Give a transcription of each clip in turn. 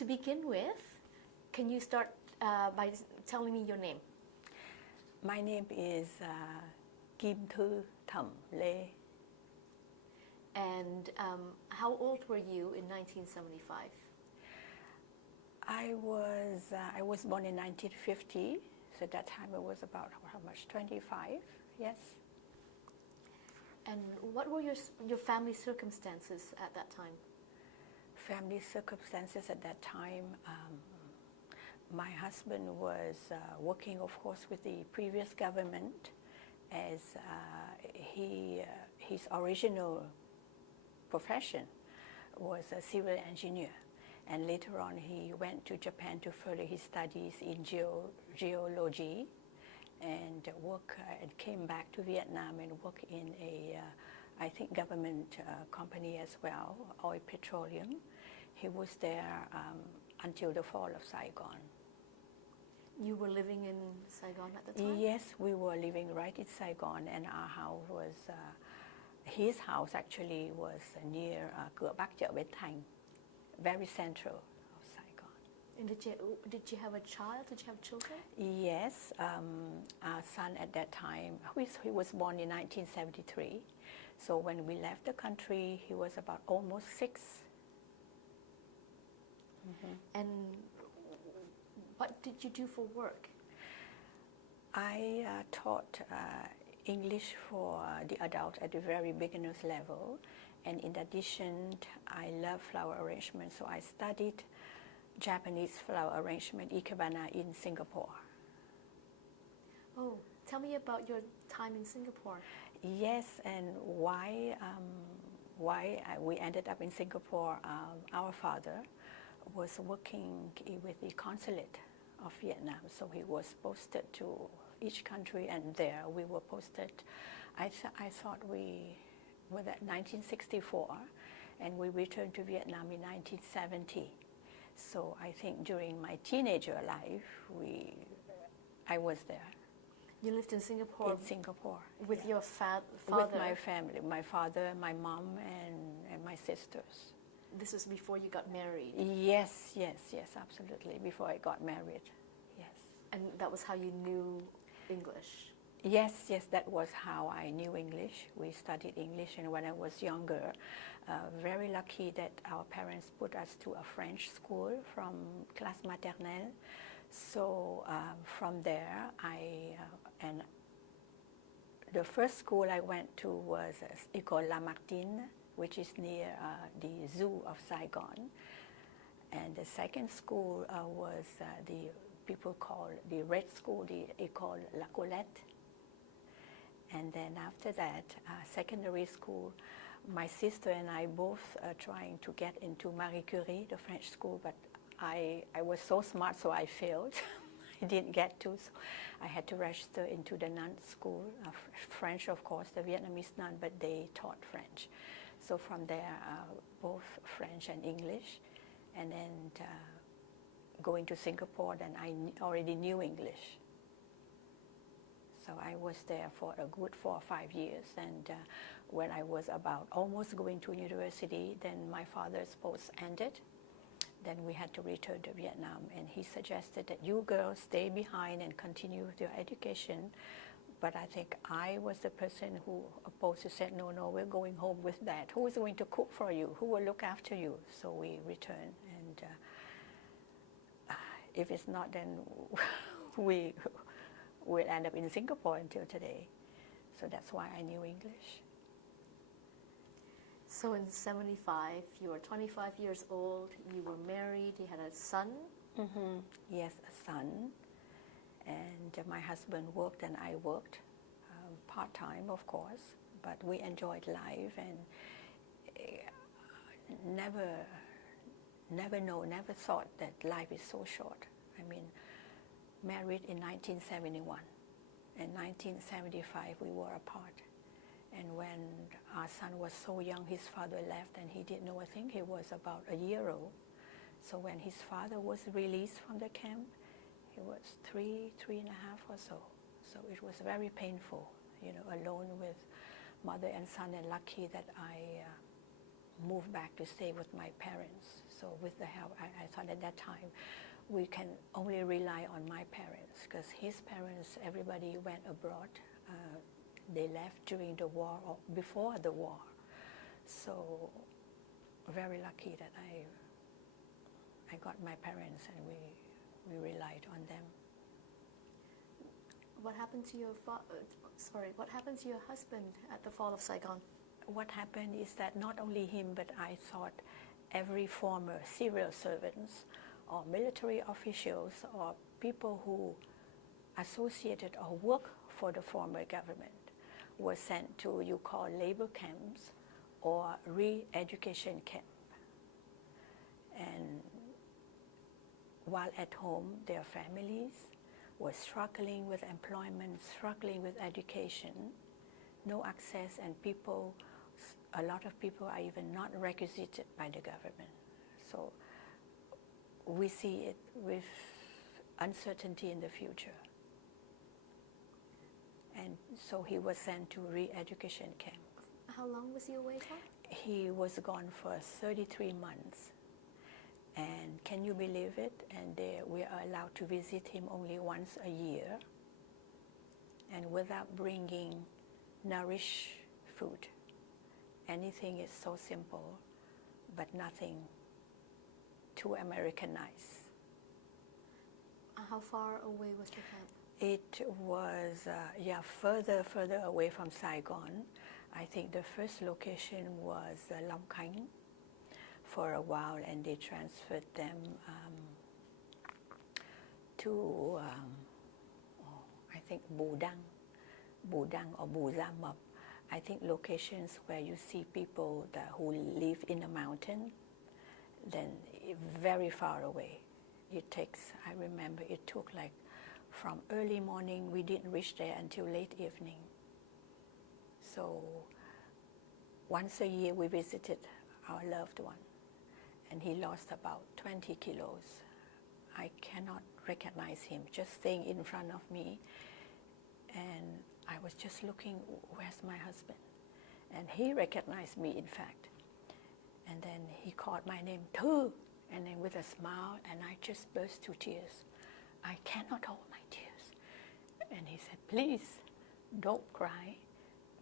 To begin with, can you start by telling me your name? My name is Kim Thu Tham Lê. And how old were you in 1975? I was born in 1950, so at that time I was about how much? 25, yes. And what were your family circumstances at that time? Family circumstances at that time, my husband was working, of course, with the previous government as his original profession was a civil engineer. And later on he went to Japan to further his studies in geology and and came back to Vietnam and worked in a, I think, government company as well, oil petroleum. He was there until the fall of Saigon. You were living in Saigon at the time? Yes, we were living right in Saigon, and our house was, his house actually was near Cửa Bắc Chợ Bến Thành, very central of Saigon. And did you have a child? Did you have children? Yes, our son at that time, he was born in 1973. So when we left the country, he was about almost 6. Mm-hmm. And what did you do for work? I taught English for the adult at a very beginner's level. And in addition, I love flower arrangement, so I studied Japanese flower arrangement, ikebana, in Singapore. Oh, tell me about your time in Singapore. Yes, and why we ended up in Singapore. Our father was working with the consulate of Vietnam, so he was posted to each country, and there we were posted. I thought we were at 1964, and we returned to Vietnam in 1970. So I think during my teenager life, I was there. You lived in Singapore? In Singapore. With your father? With my family, my father, my mom, and my sisters. This was before you got married? Yes, absolutely, before I got married, yes. And that was how you knew English? Yes, that was how I knew English. We studied English, and when I was younger, very lucky that our parents put us to a French school from classe maternelle. So from there, and the first school I went to was École Lamartine, which is near the zoo of Saigon. And the second school was the people call the Red School, the École La Colette. And then after that, secondary school, my sister and I both trying to get into Marie Curie, the French school, but I was so smart, so I failed. I didn't get to, so I had to register into the nun school, French, of course, the Vietnamese nun, but they taught French. So from there, both French and English, and then going to Singapore, then I already knew English. So I was there for a good 4 or 5 years, and when I was about almost going to university, then my father's post ended. Then we had to return to Vietnam, and he suggested that you girls stay behind and continue with your education. But I think I was the person who opposed, who said, no, we're going home with Dad. Who is going to cook for you? Who will look after you? So we returned, and if it's not, then we'll end up in Singapore until today. So that's why I knew English. So in 75, you were 25 years old, you were married, you had a son? Mm-hmm. Yes, a son. And my husband worked and I worked, part-time, of course, but we enjoyed life, and never thought that life is so short. I mean, married in 1971. In 1975, we were apart. And when our son was so young, his father left, and he didn't know a thing. He was about a year old. So when his father was released from the camp, he was three and a half or so. So it was very painful, alone with mother and son, and lucky that I moved back to stay with my parents. So with the help, I thought at that time, we can only rely on my parents, because his parents, everybody went abroad. They left during the war or before the war. So very lucky that I got my parents, and we relied on them. What happened to your what happened to your husband at the fall of Saigon? What happened is that not only him, but I thought every former civil servants or military officials or people who associated or work for the former government were sent to, you call, labor camps or re-education camp. And while at home, their families were struggling with employment, struggling with education, no access, and a lot of people are even not requisited by the government. So we see it with uncertainty in the future. And so he was sent to re-education camp. How long was he away for? He was gone for 33 months. And can you believe it? And we are allowed to visit him only once a year, and without bringing nourished food. Anything is so simple, but nothing too Americanized. How far away was the camp? It was, further away from Saigon. I think the first location was Long Khánh for a while, and they transferred them to, I think, Bù Đăng or Bù Gia Mập. I think locations where you see people who live in a mountain, then very far away. It takes, I remember it took like from early morning, we didn't reach there until late evening. So once a year we visited our loved one, and he lost about 20 kilos. I cannot recognize him, just staying in front of me. And I was just looking, where's my husband? And he recognized me, in fact. And then he called my name, Thu, and then with a smile, and I just burst to tears. I cannot hold my tears. And he said, please, don't cry,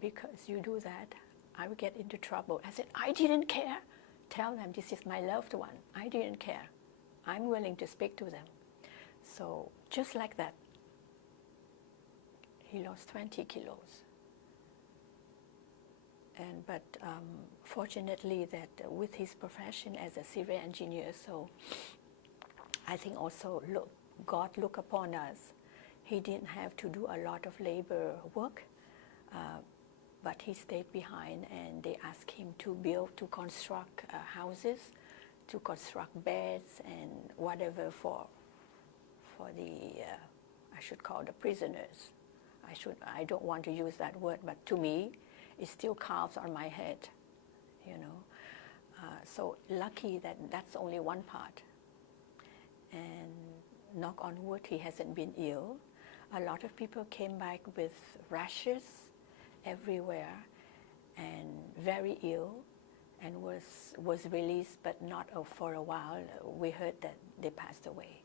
because you do that, I will get into trouble. I said, I didn't care. Tell them this is my loved one. I didn't care. I'm willing to speak to them. So just like that, he lost 20 kilos. But fortunately that with his profession as a civil engineer, so I think also God looked upon us. He didn't have to do a lot of labor work, but he stayed behind, and they asked him to construct houses, to construct beds and whatever for the, I should call the prisoners. I don't want to use that word, but to me, it still carves on my head, you know. So lucky that that's only one part. And knock on wood, he hasn't been ill. A lot of people came back with rashes everywhere and very ill, and was released, but not for a while. We heard that they passed away.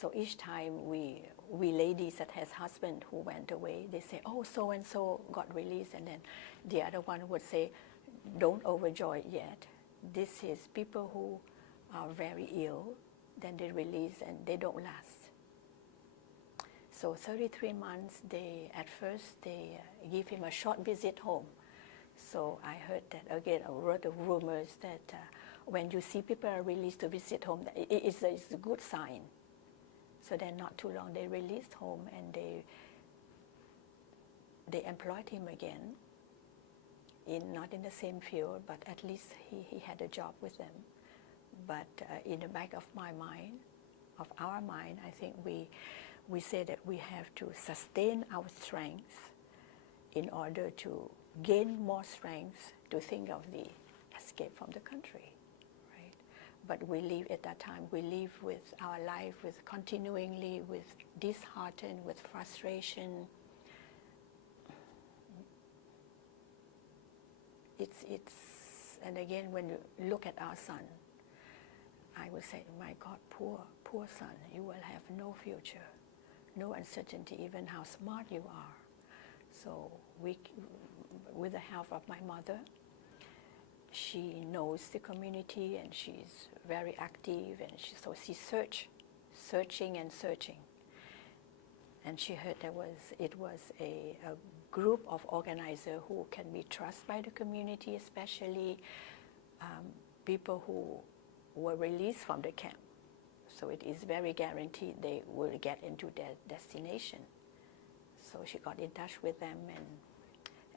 So each time we ladies that has husband who went away, they say, oh, so-and-so got released, and then the other one would say, don't overjoy yet. This is people who are very ill, then they release and they don't last. So 33 months, at first they give him a short visit home. So I heard that again, a lot of rumors that when you see people are released to visit home, it's a good sign. So then not too long, they released home, and they employed him again, not in the same field, but at least he had a job with them. But in the back of our mind, I think we say that we have to sustain our strength in order to gain more strength to think of the escape from the country, right? But we live at that time, we live with our life continually with disheartened, with frustration. And again, when you look at our son, I would say, my God, poor son, you will have no future, no uncertainty, even how smart you are. So with the help of my mother, she knows the community and she's very active, and so she's searching. And she heard it was a group of organizers who can be trusted by the community, especially people who were released from the camp. So it is very guaranteed they will get into their destination. So she got in touch with them,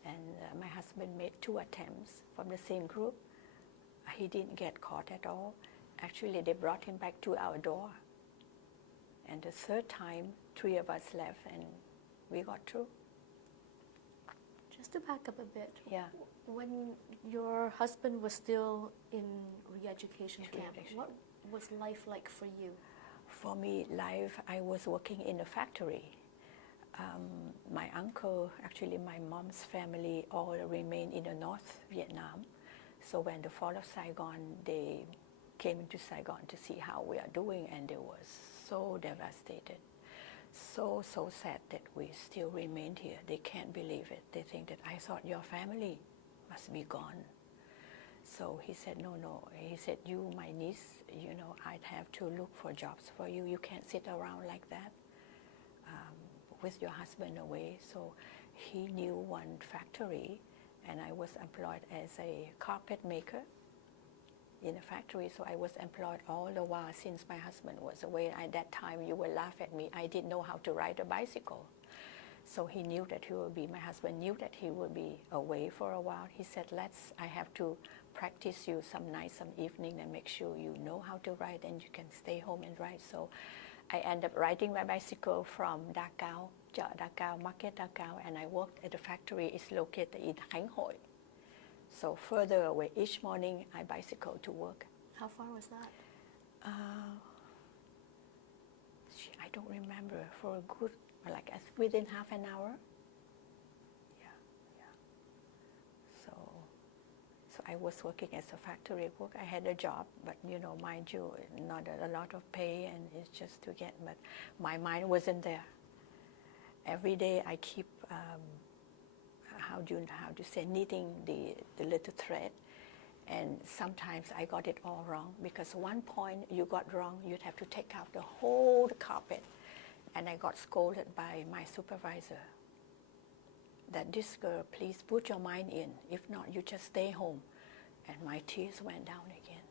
and my husband made 2 attempts from the same group. He didn't get caught at all. Actually, they brought him back to our door. And the 3rd time, 3 of us left, and we got through. Just to back up a bit, Yeah. When your husband was still in re-education camp, what was life like for you? For me, life, I was working in a factory. My uncle, actually my mom's family, all remained in the North Vietnam. So when the fall of Saigon, they came into Saigon to see how we are doing, and they were so devastated. So sad that we still remained here. They can't believe it. They think that I thought your family must be gone. So he said, no. He said, you, my niece, I'd have to look for jobs for you. You can't sit around like that with your husband away. So he knew one factory, and I was employed as a carpet maker in a factory. So I was employed all the while since my husband was away. At that time, you will laugh at me. I didn't know how to ride a bicycle. So he knew that my husband knew that he would be away for a while. He said, I have to practice you some nights, some evening, and make sure you know how to ride and you can stay home and ride. So I ended up riding my bicycle from Da Cao, Market Da Cao, and I worked at the factory. It's located in Khánh Hội. So further away, each morning I bicycle to work. How far was that? I don't remember, for a good, within half an hour. Yeah. So I was working as a factory work. I had a job, but mind you, not a lot of pay, and it's just to get, but my mind wasn't there. Every day I keep, how do you say, knitting the little thread, and sometimes I got it all wrong, because one point you got wrong, you'd have to take out the whole carpet, and I got scolded by my supervisor that, this girl, please put your mind in, if not you just stay home. And my tears went down again.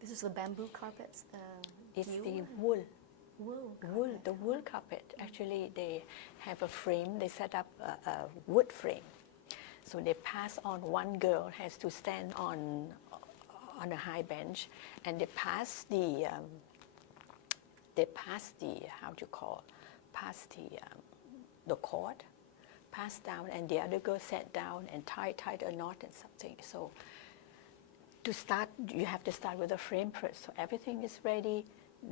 This is the bamboo carpets? It's the wool. Wool. The wool carpet. Actually, they have a frame. They set up a wood frame. So they pass on. One girl has to stand on a high bench, and they pass the the cord, pass down, and the other girl sat down and tied a knot and something. So to start, you have to start with a frame first. So everything is ready.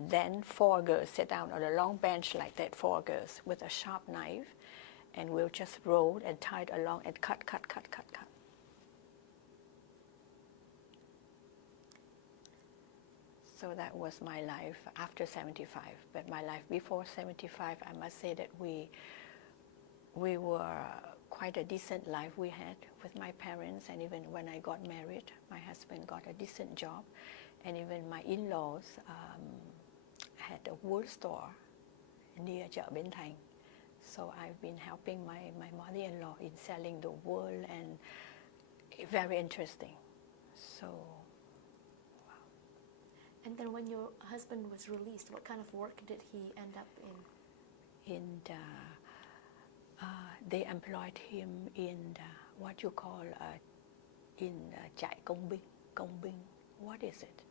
Then 4 girls sit down on a long bench like that, 4 girls with a sharp knife, and we'll just roll and tie it along and cut. So that was my life after 75. But my life before 75, I must say that we were quite a decent life we had with my parents, and even when I got married, my husband got a decent job, and even my in-laws had a wool store near Chợ Bến Thành. So I've been helping my mother-in-law in selling the wool, and very interesting. So, wow. And then when your husband was released, what kind of work did he end up in? They employed him in what you call in trại công binh. What is it?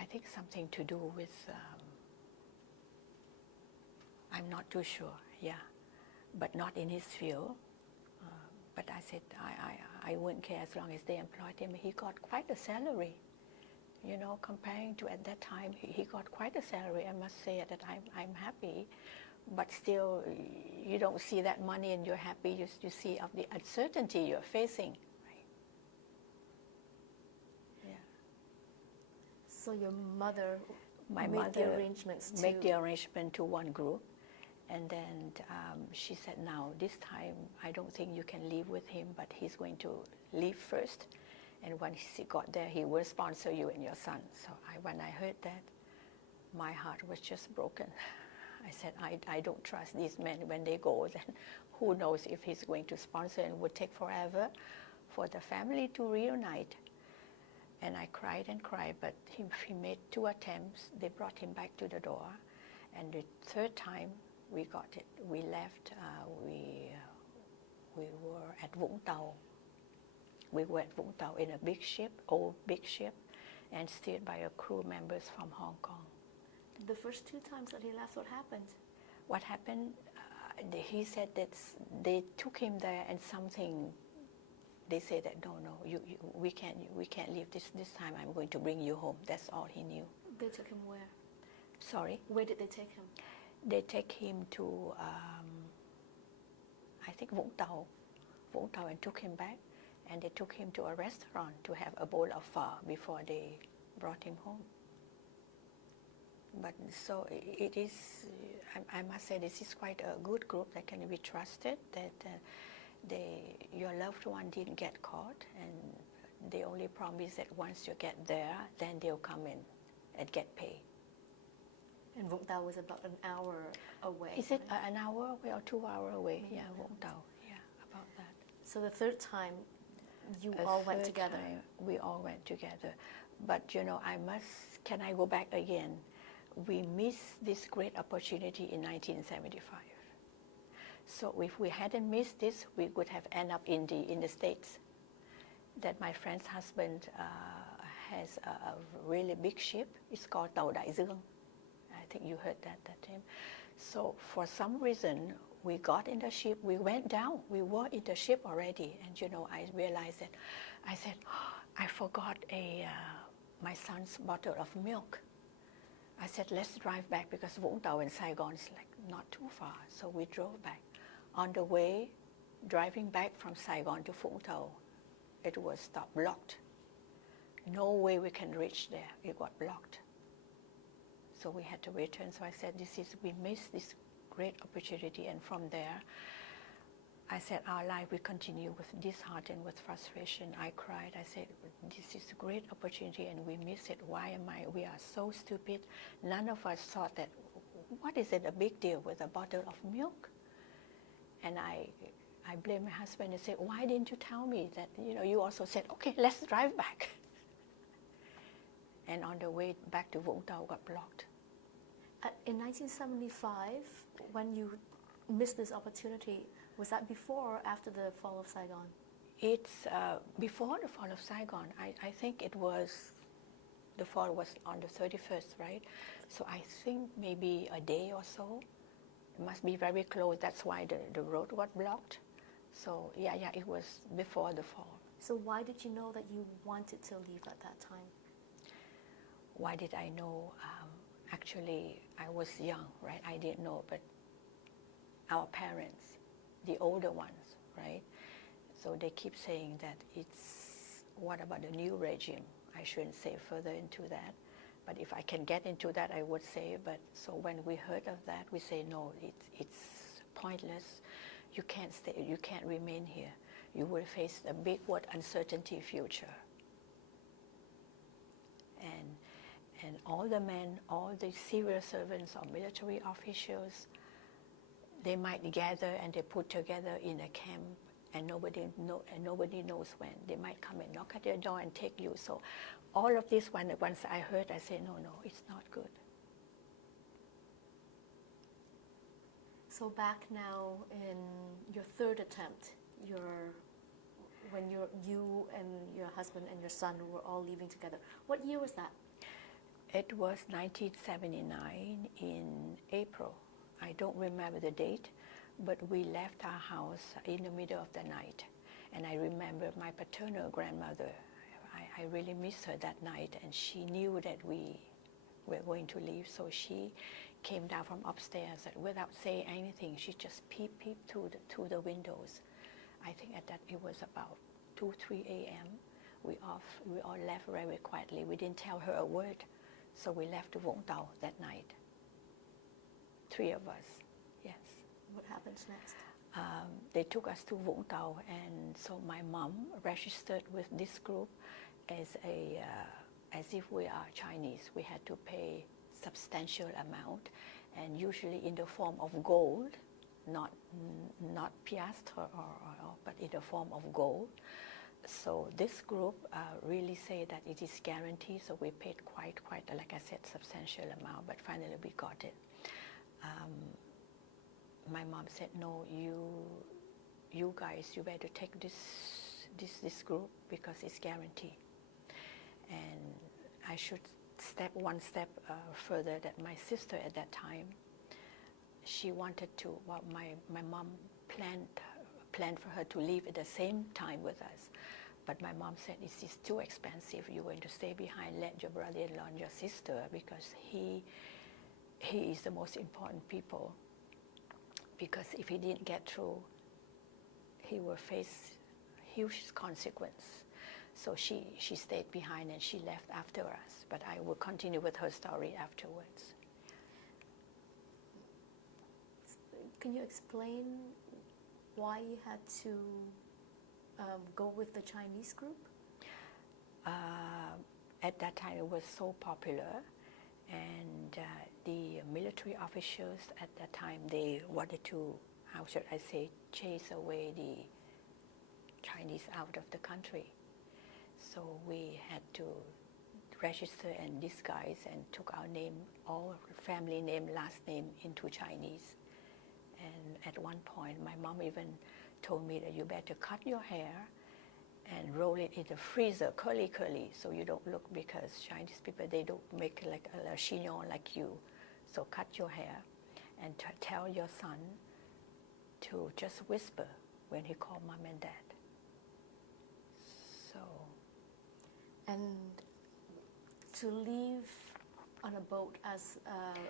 I think something to do with, I'm not too sure, yeah, but not in his field. But I said I wouldn't care as long as they employed him. He got quite a salary, comparing to at that time, he got quite a salary. I must say that I'm happy, but still, you don't see that money and you're happy. You see of the uncertainty you're facing. So your mother My made the mother arrangements to... made the arrangement to one group, and then she said, now this time I don't think you can live with him, but he's going to leave first, and when he got there he will sponsor you and your son. So when I heard that, my heart was just broken. I said, I don't trust these men. When they go, then who knows if he's going to sponsor, and it would take forever for the family to reunite. And I cried and cried, but he made 2 attempts. They brought him back to the door, and the 3rd time we got it. We left. We were at Vũng Tàu. We were at Vũng Tàu in a big ship, old big ship, and steered by a crew members from Hong Kong. The first 2 times that he left, what happened? What happened? He said that they took him there, and something. They said that no, we can't leave this time. I'm going to bring you home. That's all he knew. They took him where? Sorry? Where did they take him? They take him to, I think Vũng Tàu, and took him back, and they took him to a restaurant to have a bowl of pho before they brought him home. But so it is, I must say, this is quite a good group that can be trusted, that your loved one didn't get caught, and the only promise that once you get there, then they'll come in and get paid. And Vũng Tàu was about an hour away. Is it an hour away or 2 hours away? Yeah, Vũng Tàu. Yeah, about that. So the 3rd time, you all went together. Time, we all went together. But can I go back again? We missed this great opportunity in 1975. So if we hadn't missed this, we would have ended up in the States. That my friend's husband has a really big ship. It's called Tàu Đại Dương. I think you heard that name. So for some reason, we got in the ship. We went down. We were in the ship already, and I realized that. I said, I forgot my son's bottle of milk. I said, let's drive back, because Vũng Tàu and Saigon is like not too far. So we drove back. On the way, driving back from Saigon to Vũng Tàu, it was blocked. No way we can reach there. It got blocked. So we had to return. So I said, we missed this great opportunity. And from there, I said, our life will continue with disheartened, with frustration. I cried. I said, this is a great opportunity, and we miss it. We are so stupid. None of us thought that, what is it a big deal with a bottle of milk? And I blamed my husband and said, why didn't you tell me that, you also said, okay, let's drive back. And on the way back to Vũng Tàu got blocked. In 1975, when you missed this opportunity, was that before or after the fall of Saigon? It's before the fall of Saigon. I think the fall was on the 31st, right? So I think maybe a day or so. It must be very close. That's why the road got blocked. So yeah, it was before the fall. So why did you know that you wanted to leave at that time? Why did I know? Actually, I was young, right? I didn't know, but our parents, the older ones, right? So they keep saying that what about the new regime? I shouldn't say further into that. But if I can get into that, I would say. But so when we heard of that, we say, no, it's pointless. You can't stay. You can't remain here. You will face a big uncertainty future. And all the men, all the civil servants or military officials, they might gather and they put together in a camp, and nobody knows when. They might come and knock at your door and take you. So all of this, once I heard, I said, no, it's not good. So back now in your 3rd attempt, when you and your husband and your son were all leaving together. What year was that? It was 1979 in April. I don't remember the date, but we left our house in the middle of the night. And I remember my paternal grandmother. I really miss her that night, and she knew that we were going to leave, so she came down from upstairs and without saying anything. She just peeped through the windows. I think at that it was about 2, 3 a.m. we all left very quietly. We didn't tell her a word. So we left to Vũng Tàu that night. 3 of us, yes. What happens next? They took us to Vũng Tàu, and so my mom registered with this group as if we are Chinese. We had to pay substantial amount, and usually in the form of gold, not piastre, but in the form of gold. So this group really say that it is guaranteed, so we paid quite, like I said, substantial amount, but finally we got it. My mom said, no, you guys, you better take this group because it's guaranteed. And I should step one step further, that my sister at that time, she wanted to, well, my mom planned for her to leave at the same time with us. But my mom said, this is too expensive. You're going to stay behind, let your brother-in-law and your sister, because he is the most important people. Because if he didn't get through, he will face huge consequence. So she stayed behind and she left after us. But I will continue with her story afterwards. Can you explain why you had to go with the Chinese group? At that time, it was so popular, and the military officials at that time, they wanted to, how should I say, chase away the Chinese out of the country. So we had to register and disguise and took our name, all family name, last name into Chinese. And at one point, my mom even told me that you better cut your hair and roll it in the freezer, curly, so you don't look, because Chinese people, they don't make like a chignon like you. So cut your hair and tell your son to just whisper when he called mom and dad. So. And to leave on a boat as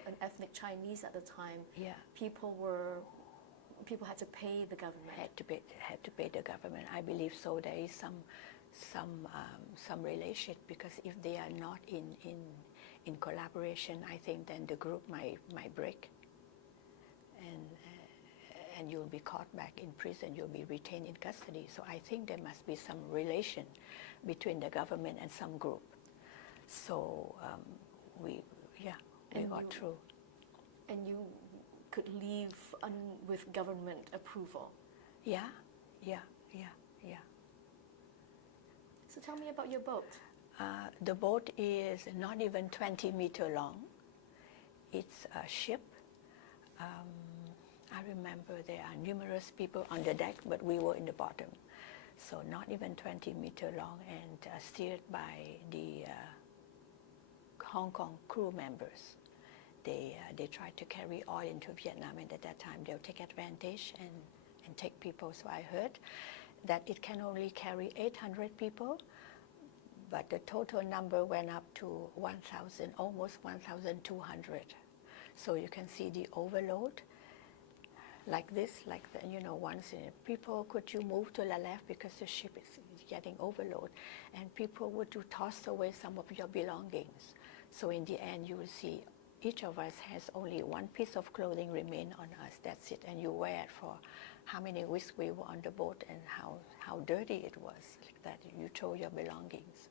an ethnic Chinese at the time, yeah, people had to pay the government. Had to pay the government. I believe so. There is some relation, because if they are not in collaboration, I think then the group might break, and you'll be caught back in prison. You'll be retained in custody. So I think there must be some relation between the government and some group. So we got through. And you could leave with government approval. Yeah. So tell me about your boat. The boat is not even 20 meters long. It's a ship. I remember there are numerous people on the deck, but we were in the bottom. So not even 20 meters long, and steered by the Hong Kong crew members. They tried to carry oil into Vietnam, and at that time they'll take advantage and take people. So I heard that it can only carry 800 people, but the total number went up to 1,000, almost 1,200. So you can see the overload, like this, once people, could you move to the left, because the ship is getting overload, and people would toss away some of your belongings. So in the end, you will see each of us has only one piece of clothing remain on us. That's it, and you wear it for how many weeks we were on the boat, and how dirty it was, that you throw your belongings.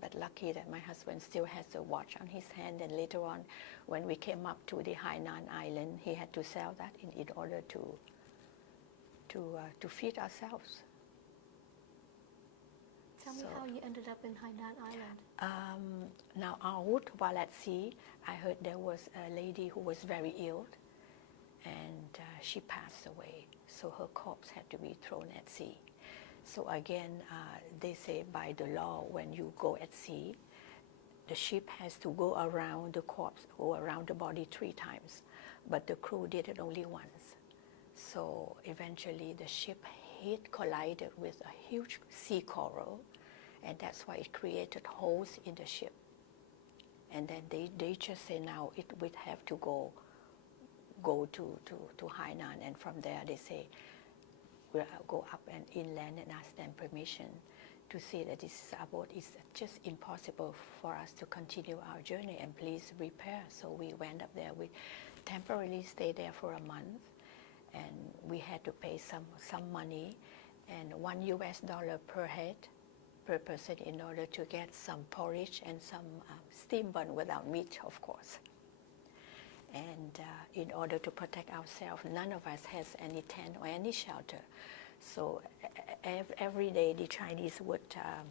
But lucky that my husband still has a watch on his hand, and later on, when we came up to the Hainan Island, he had to sell that in order to feed ourselves. Tell me how you ended up in Hainan Island. Now, en route, while at sea, I heard there was a lady who was very ill, and she passed away. So her corpse had to be thrown at sea. So again, they say by the law, when you go at sea, the ship has to go around the corpse, go around the body 3 times. But the crew did it only once. So eventually the ship collided with a huge sea coral, and that's why it created holes in the ship. And then they just say now it would have to go to Hainan, and from there they say we'll go up and inland and ask them permission to see that this boat is just impossible for us to continue our journey, and please repair. So we went up there. We temporarily stayed there for a month, and we had to pay some money, and $1 per head, per person, in order to get some porridge and some steam bun without meat, of course. And in order to protect ourselves, none of us has any tent or any shelter. So every day the Chinese would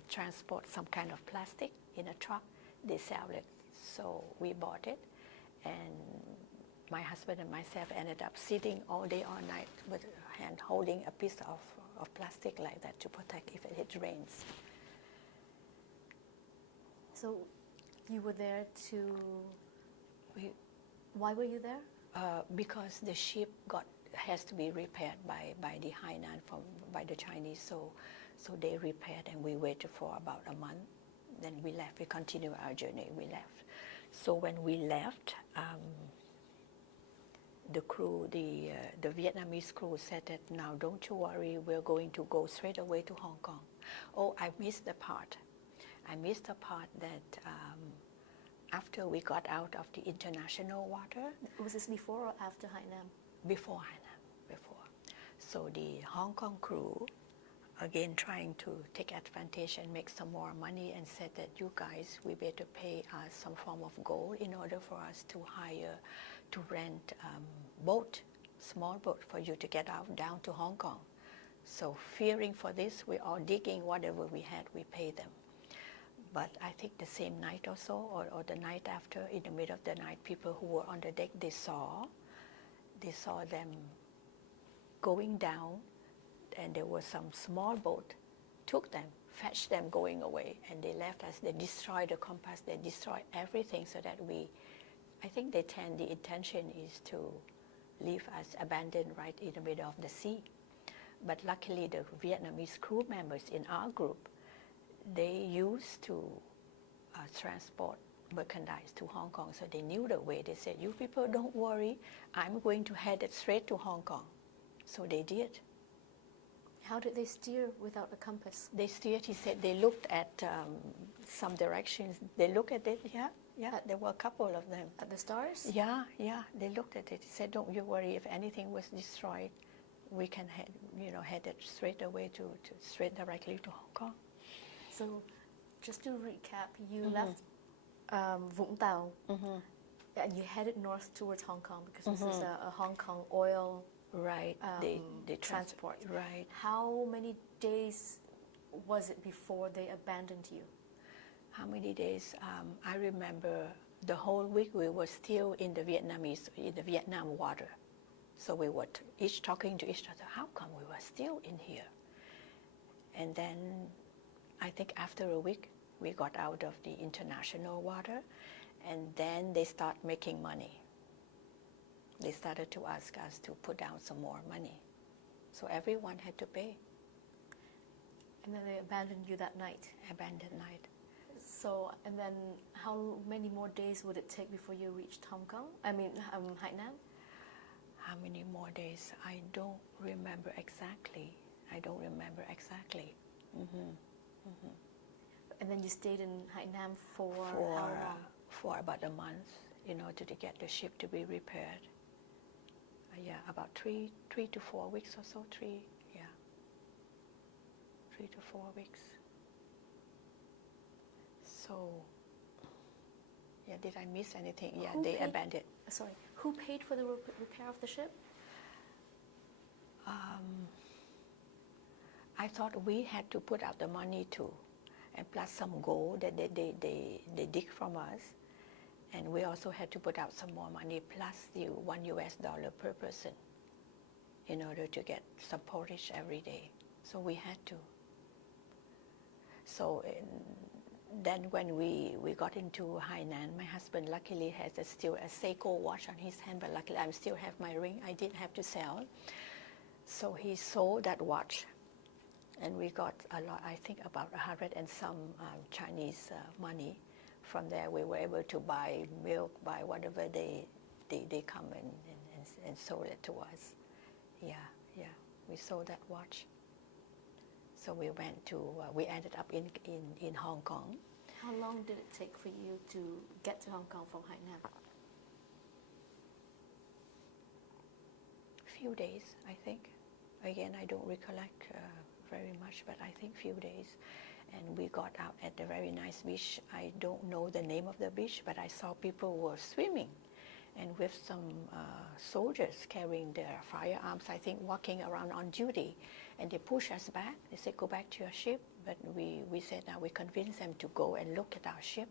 transport some kind of plastic in a truck. They sell it. So we bought it, and my husband and myself ended up sitting all day, all night with a hand holding a piece of plastic like that to protect if it rains. So you were there why were you there? Because the ship has to be repaired by the Hainan by the Chinese. So they repaired, and we waited for about a month. Then we left. We continued our journey. We left. So when we left, the crew, the Vietnamese crew said that, now don't you worry, we're going to go straight away to Hong Kong. Oh, I missed the part. I missed the part that after we got out of the international water. Was this before or after Hainan? Before Hainan, before. So the Hong Kong crew, again trying to take advantage and make some more money, and said that, you guys, we better pay us some form of gold in order for us to rent boat, small boat, for you to get out down to Hong Kong. So fearing for this, we're all digging whatever we had, we pay them. But I think the same night or so, or the night after, in the middle of the night, people who were on the deck, they saw them going down, and there was some small boat, took them, fetched them going away, and they left us. They destroyed the compass, they destroyed everything, so that I think the intention is to leave us abandoned right in the middle of the sea. But luckily, the Vietnamese crew members in our group, they used to transport merchandise to Hong Kong, so they knew the way. They said, you people don't worry, I'm going to head it straight to Hong Kong. So they did. How did they steer without a compass? They steered, he said, they looked at some directions. They looked at it, yeah, there were a couple of them. At the stars? Yeah, they looked at it. He said, don't you worry, if anything was destroyed, we can head it straight away straight directly to Hong Kong. So, just to recap, you left Vũng Tàu, and you headed north towards Hong Kong, because this is a Hong Kong oil they transport. Right. How many days was it before they abandoned you? How many days? I remember the whole week we were still in the Vietnam water. So we were each talking to each other, how come we were still in here? And then I think after a week, we got out of the international water, and then they start making money. They started to ask us to put down some more money. So everyone had to pay. And then they abandoned you that night? Abandoned night. So, and then how many more days would it take before you reached Hong Kong? Hainan? How many more days? I don't remember exactly. And then you stayed in Hainan for how long? For about a month, in order to get the ship to be repaired. About 3 to 4 weeks or so. 3 to 4 weeks. So, did I miss anything? They abandoned. Sorry, who paid for the repair of the ship? I thought we had to put out the money too, and plus some gold that they dig from us, and we also had to put out some more money, plus the $1 per person, in order to get some porridge every day. So we had to. So then when we got into Hainan, my husband luckily has still a Seiko watch on his hand, but luckily I still have my ring. I didn't have to sell. So he sold that watch, and we got a lot, I think about 100 and some Chinese money. From there we were able to buy milk, buy whatever they come and sold it to us. We sold that watch. So we went to, we ended up in Hong Kong. How long did it take for you to get to Hong Kong from Hainan? Few days, I think. Again, I don't recollect very much, but I think few days. And we got out at a very nice beach. I don't know the name of the beach, but I saw people were swimming, and with some soldiers carrying their firearms, I think walking around on duty. And they pushed us back. They said, go back to your ship. But we said, now we convinced them to go and look at our ship.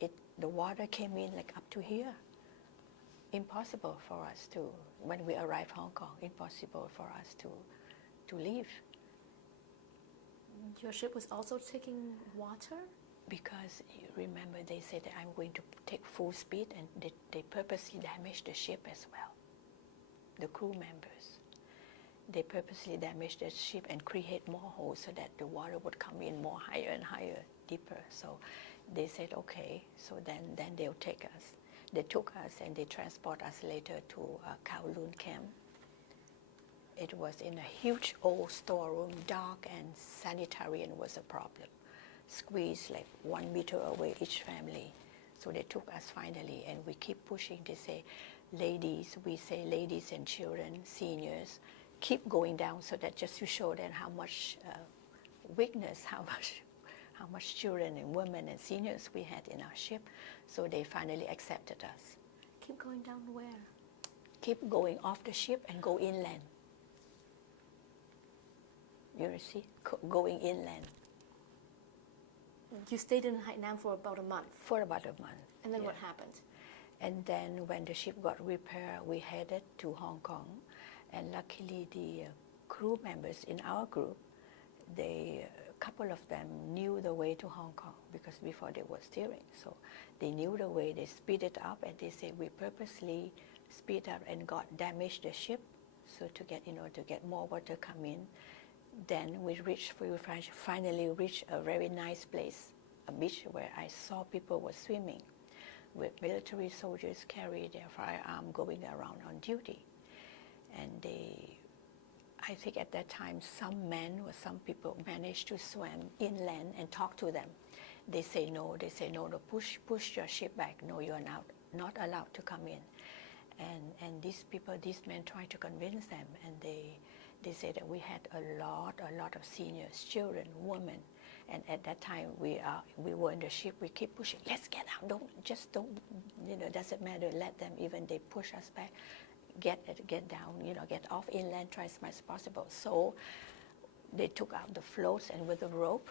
The water came in like up to here. Impossible for us to, when we arrived Hong Kong, impossible for us to leave. Your ship was also taking water? Because you remember they said that I'm going to take full speed, and they purposely damaged the ship as well. The crew members. They purposely damaged the ship and create more holes so that the water would come in more higher and higher, deeper. So they said, okay, so then they'll take us. They took us and they transport us later to Kowloon camp. It was in a huge old storeroom, dark, and sanitarian was a problem. Squeezed like 1 meter away each family. So they took us finally, and we keep pushing. They say, ladies, we say ladies and children, seniors, keep going down, so that just to show them how much weakness, how much children and women and seniors we had in our ship. So they finally accepted us. Keep going down where? Keep going off the ship and go inland. You see, going inland. You stayed in Hainan for about a month? For about a month. And then yeah. what happened? And then when the ship got repaired, we headed to Hong Kong. And luckily the crew members in our group, a couple of them knew the way to Hong Kong, because before they were steering. So they knew the way, they speeded up, and they said we purposely speed up and damaged the ship, so to get more water come in. Then we finally reached a very nice place, a beach where I saw people were swimming with military soldiers carry their firearm going around on duty. And I think at that time, some men or some people managed to swim inland and talk to them. They say no, push your ship back. No, you're not allowed to come in. And these men tried to convince them, and they said that we had a lot of seniors, children, women, and at that time we were in the ship. We keep pushing. Let's get out. Don't. Doesn't matter. Let them. Even they push us back. Get down. Get off inland. Try as much as possible. So they took out the floats, and with the rope,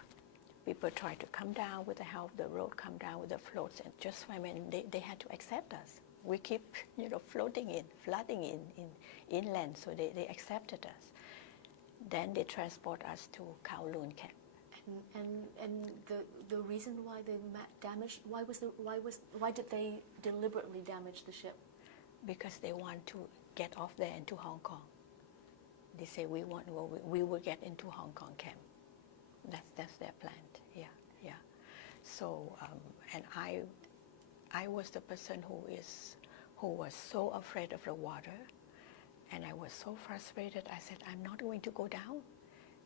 people tried to come down with the help. The rope come down with the floats and just swim in. They had to accept us. We keep flooding in inland. So they accepted us. Then they transport us to Kowloon camp. And the reason why they damaged, why did they deliberately damage the ship? Because they want to get off there into Hong Kong. They say we will get into Hong Kong camp. That's their plan. Yeah. So and I was the person who was so afraid of the water. And I was so frustrated. I said, I'm not going to go down.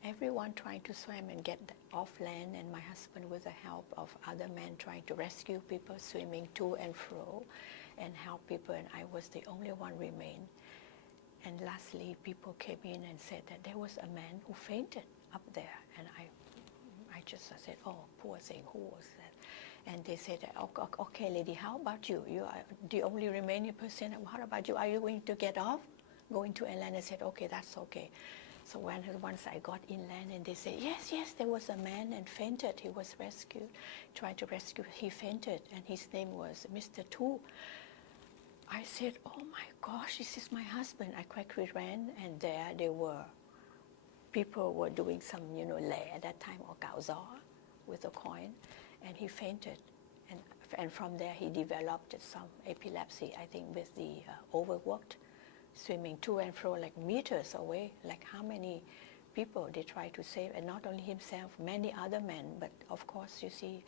Everyone trying to swim and get off land, and my husband with the help of other men trying to rescue people, swimming to and fro and help people, and I was the only one remain. And lastly, people came in and said that there was a man who fainted up there. And I said, oh, poor thing, who was that? And they said, okay, lady, how about you? You are the only remaining person. How about you? Are you going to get off? Going to inland? I said, okay, that's okay. So once I got inland, and they said, yes, there was a man and fainted. He was rescued, tried to rescue. He fainted, and his name was Mr. Thu. I said, oh my gosh, this is my husband. I quickly ran, and there were people were doing some, lei at that time, or gaozor with a coin, and he fainted. And from there, he developed some epilepsy, I think, with the overworked, swimming to and fro like meters away, like how many people they try to save, and not only himself, many other men, but of course you see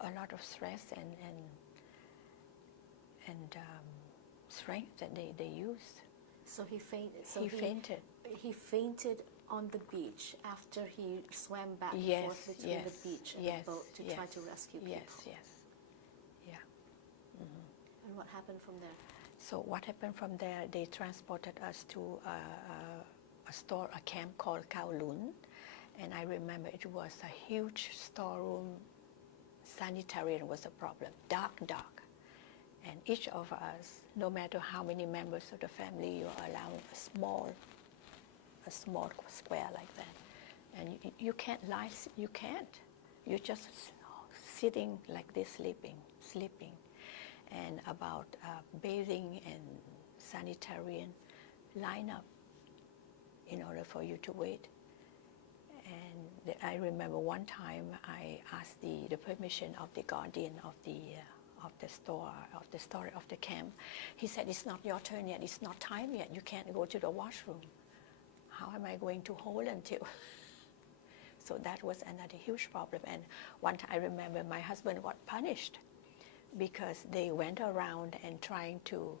a lot of stress and strength that they used. So he fainted. So he fainted. He fainted on the beach after he swam back and Yes, forth between yes, the beach and yes, the boat to yes, try to rescue people. yes, yes, yeah. And what happened from there? So what happened from there? They transported us to a store, a camp called Kowloon, and I remember it was a huge storeroom. Sanitarian was a problem, dark, and each of us, no matter how many members of the family, you are allowed a small square like that, and you can't lie. You can't. You're just sitting like this, sleeping, and about bathing and sanitarian line up in order for you to wait. And I remember one time I asked the permission of the guardian of the store, of the camp. He said, "It's not your turn yet. It's not time yet. You can't go to the washroom." How am I going to hold until? So that was another huge problem. And one time I remember my husband got punished because they went around and trying to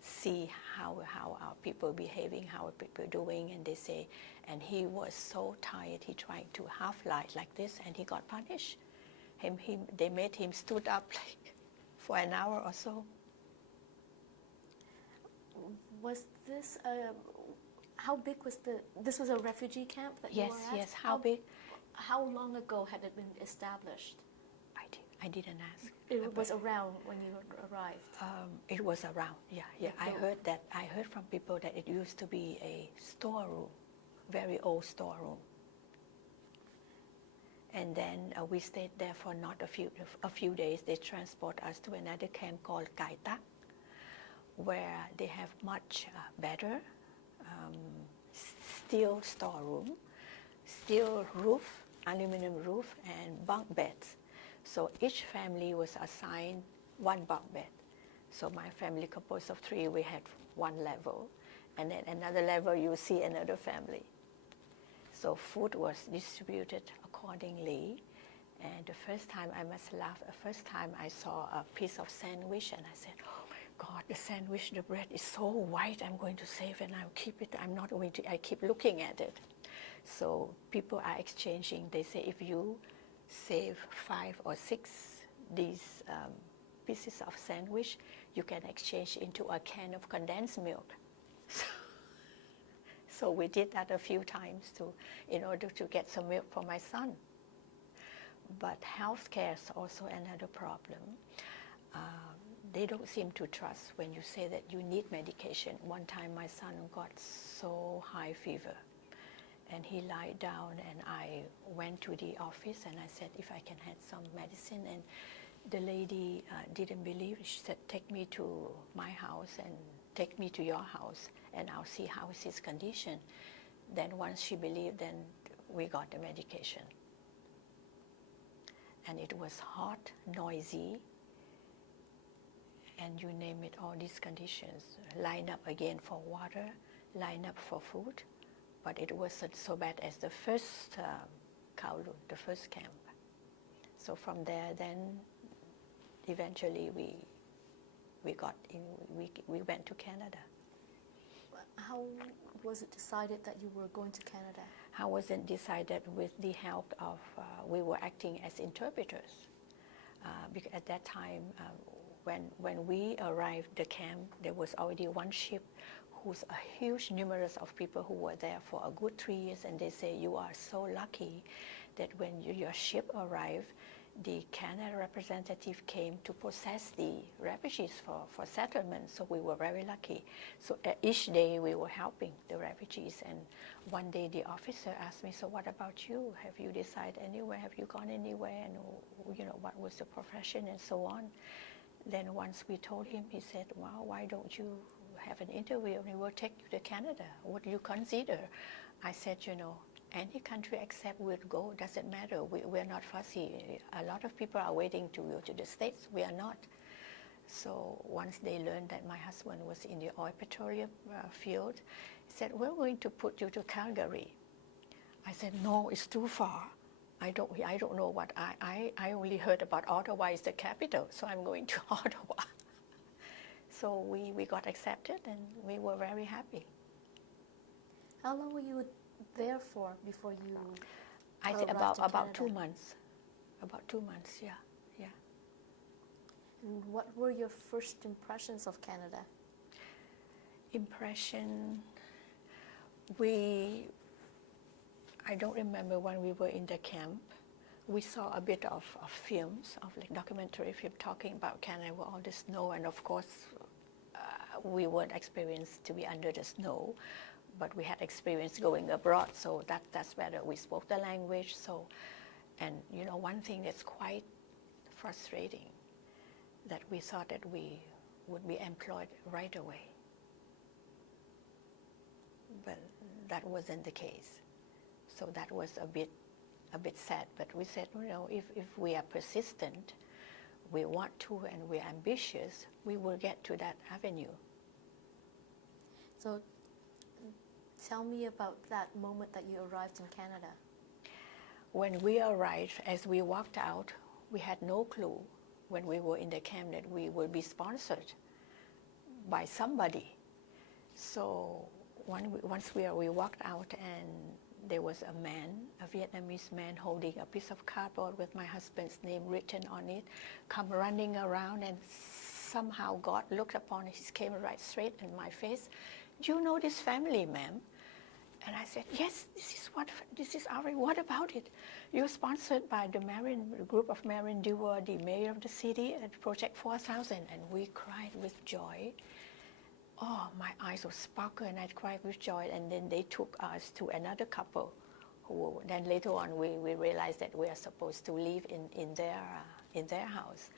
see how are people behaving, how are people doing, and they say, and he was so tired, he tried to half lie like this, and he got punished. They made him stood up like for an hour or so. Was this how big was this was a refugee camp that you were at? Yes, how big? How long ago had it been established? I didn't ask. It was around when you arrived. It was around, yeah. I heard from people that it used to be a storeroom, very old storeroom. And then we stayed there for not a few days. They transport us to another camp called Kai Tak, where they have much better steel storeroom, steel roof, aluminum roof, and bunk beds. So each family was assigned one bunk bed. So my family composed of 3, we had one level. And then another level, you see another family. So food was distributed accordingly. And the first time, I must laugh, the first time I saw a piece of sandwich, and I said, "Oh my God, the sandwich, the bread is so white, I'm going to save and I'll keep it. I'm not going to," I keep looking at it. So people are exchanging. They say, if you save 5 or 6 these pieces of sandwich, you can exchange into a can of condensed milk. So we did that a few times in order to get some milk for my son. But healthcare is also another problem. They don't seem to trust when you say that you need medication. One time my son got so high fever, and he lied down, and I went to the office and I said, if I can have some medicine. And the lady didn't believe. She said, "Take me to my house and take me to your house, and I'll see how is his condition." Then once she believed, then we got the medication. And it was hot, noisy, and you name it, all these conditions. Line up again for water, line up for food. But it wasn't so bad as the first Kowloon, the first camp. So from there, then eventually we went to Canada. How was it decided that you were going to Canada? How was it decided? With the help of, we were acting as interpreters. Because at that time, when we arrived the camp, there was already one ship who's a huge numerous of people who were there for a good 3 years, and they say, "You are so lucky that when your ship arrived, the Canada representative came to process the refugees for settlement." So we were very lucky. So each day we were helping the refugees, and one day the officer asked me, "So what about you? Have you decided anywhere? Have you gone anywhere? And what was the profession and so on?" Then once we told him, he said, "Well, why don't you have an interview and we will take you to Canada? What do you consider?" I said, any country except we'll go, doesn't matter. We're not fussy. A lot of people are waiting to go to the States. We are not. So once they learned that my husband was in the oil petroleum field, he said, "We're going to put you to Calgary." I said, "No, it's too far. I don't know what I only heard about Ottawa is the capital, so I'm going to Ottawa." So we got accepted, and we were very happy. How long were you there for before you I think arrived in about Canada? 2 months. About 2 months, yeah. And what were your first impressions of Canada? I don't remember when we were in the camp. We saw a bit of films, of like documentary film talking about Canada with all the snow, and of course we weren't experienced to be under the snow, but we had experience going abroad, so that's better. We spoke the language, so, and you know, one thing that's quite frustrating, that we thought that we would be employed right away, but that wasn't the case. So that was a bit sad, but we said, you know, if we are persistent, we want to, and we're ambitious, we will get to that avenue. So tell me about that moment that you arrived in Canada. When we arrived, as we walked out, we had no clue when we were in the camp that we would be sponsored by somebody. So once we walked out, and there was a man, a Vietnamese man, holding a piece of cardboard with my husband's name written on it, come running around, and somehow God looked upon it. He came right straight in my face. Do you know this family, ma'am? And I said, yes, this is our, what about it? You're sponsored by the group of Marion Dewar, the mayor of the city, at Project 4000. And we cried with joy. Oh, my eyes were sparkling, and I cried with joy. And then they took us to another couple, who then later on we realized that we are supposed to live in their house.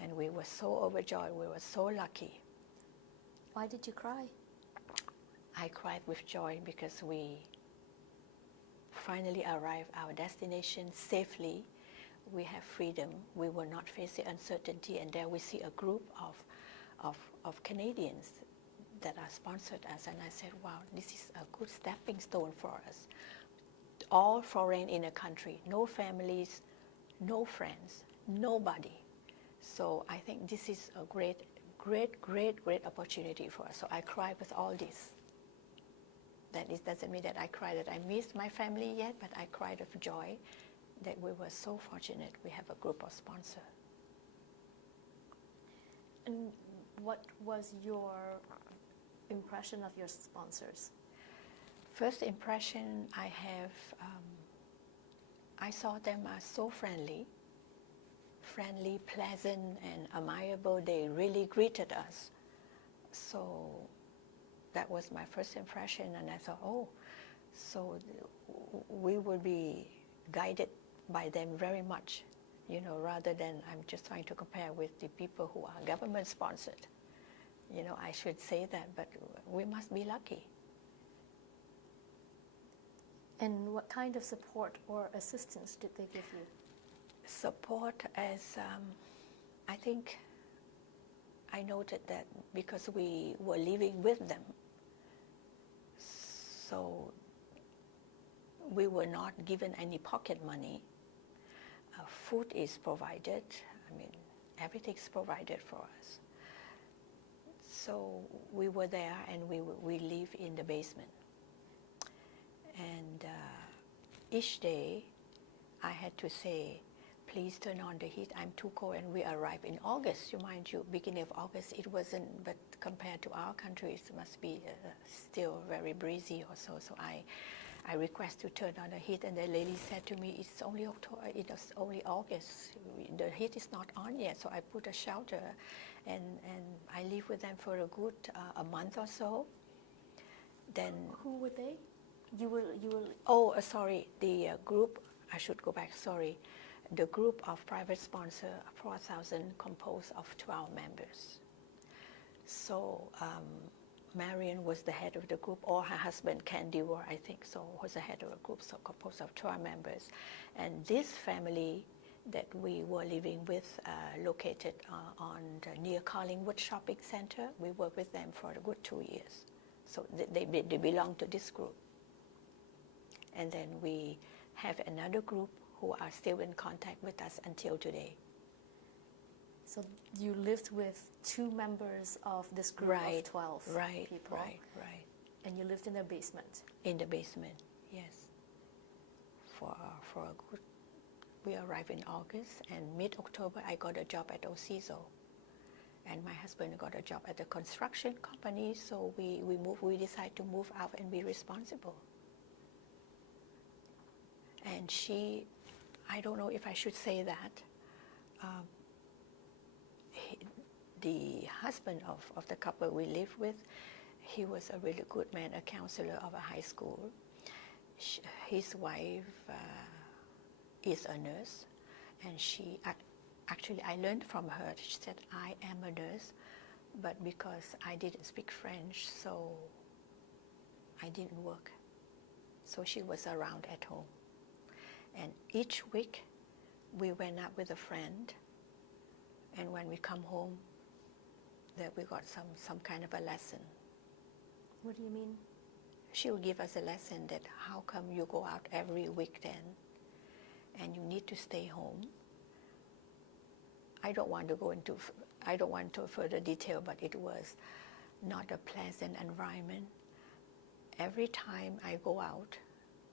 And we were so overjoyed. We were so lucky. Why did you cry? I cried with joy because we finally arrived our destination safely. We have freedom. We will not face the uncertainty, and there we see a group of Canadians that are sponsored us, and I said, wow, this is a good stepping stone for us. All foreign in a country, no families, no friends, nobody. So I think this is a great opportunity for us. So I cried with all this. Doesn't mean that I cried that I missed my family yet, but I cried of joy that we were so fortunate we have a group of sponsors. And what was your impression of your sponsors? First impression I have, I saw them as so friendly, pleasant, and amiable. They really greeted us. So that was my first impression, and I thought, oh, so we will be guided by them very much, you know, rather than I'm just trying to compare with the people who are government sponsored. You know, I should say that, but we must be lucky. And what kind of support or assistance did they give you? Support as, I think I noted that because we were living with them, so we were not given any pocket money. Food is provided. I mean, everything's provided for us. So we were there, and we live in the basement. And each day I had to say, please turn on the heat, I'm too cold. And we arrived in August, mind you, beginning of August. It wasn't, but compared to our country, it must be still very breezy or so. So I request to turn on the heat, and the lady said to me, it's only October, it's only August, the heat is not on yet. So I put a shelter, and I live with them for a good a month or so. Then who were they? You will. Oh, sorry, the group, I should go back, sorry. The group of private sponsor, 4,000, composed of 12 members. So Marion was the head of the group, or her husband, Ken Dewar, I think so, was the head of a group, so composed of 12 members. And this family that we were living with, located near Collingwood Shopping Center, we were with them for a good 2 years. So they belong to this group. And then we have another group who are still in contact with us until today. So you lived with 2 members of this group of 12 people. Right. And you lived in their basement. In the basement, yes. For a good, we arrived in August, and mid-October I got a job at Coeurs. And my husband got a job at a construction company, so we decided to move out and be responsible. And I don't know if I should say that, the husband of the couple we lived with, he was a really good man, a counselor of a high school. His wife is a nurse, and actually I learned from her. She said, I am a nurse, but because I didn't speak French, so I didn't work. So she was around at home. And each week we went out with a friend, and when we come home, that we got some kind of a lesson. What do you mean? She will give us a lesson that how come you go out every weekend and you need to stay home. I don't want to further detail, but it was not a pleasant environment. Every time I go out,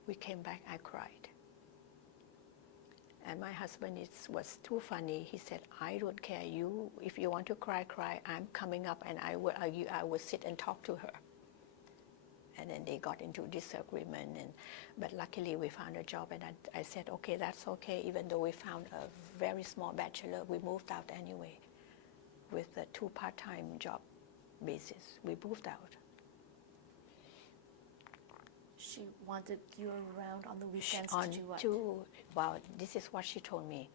we came back, I cried. And my husband was too funny. He said, I don't care, if you want to cry, cry. I'm coming up, and I will sit and talk to her. And then they got into disagreement, but luckily we found a job, and I said, okay, that's okay. Even though we found a very small bachelor, we moved out anyway with a 2 part-time job basis. We moved out. She wanted you around on the weekends to do what? Well, this is what she told me.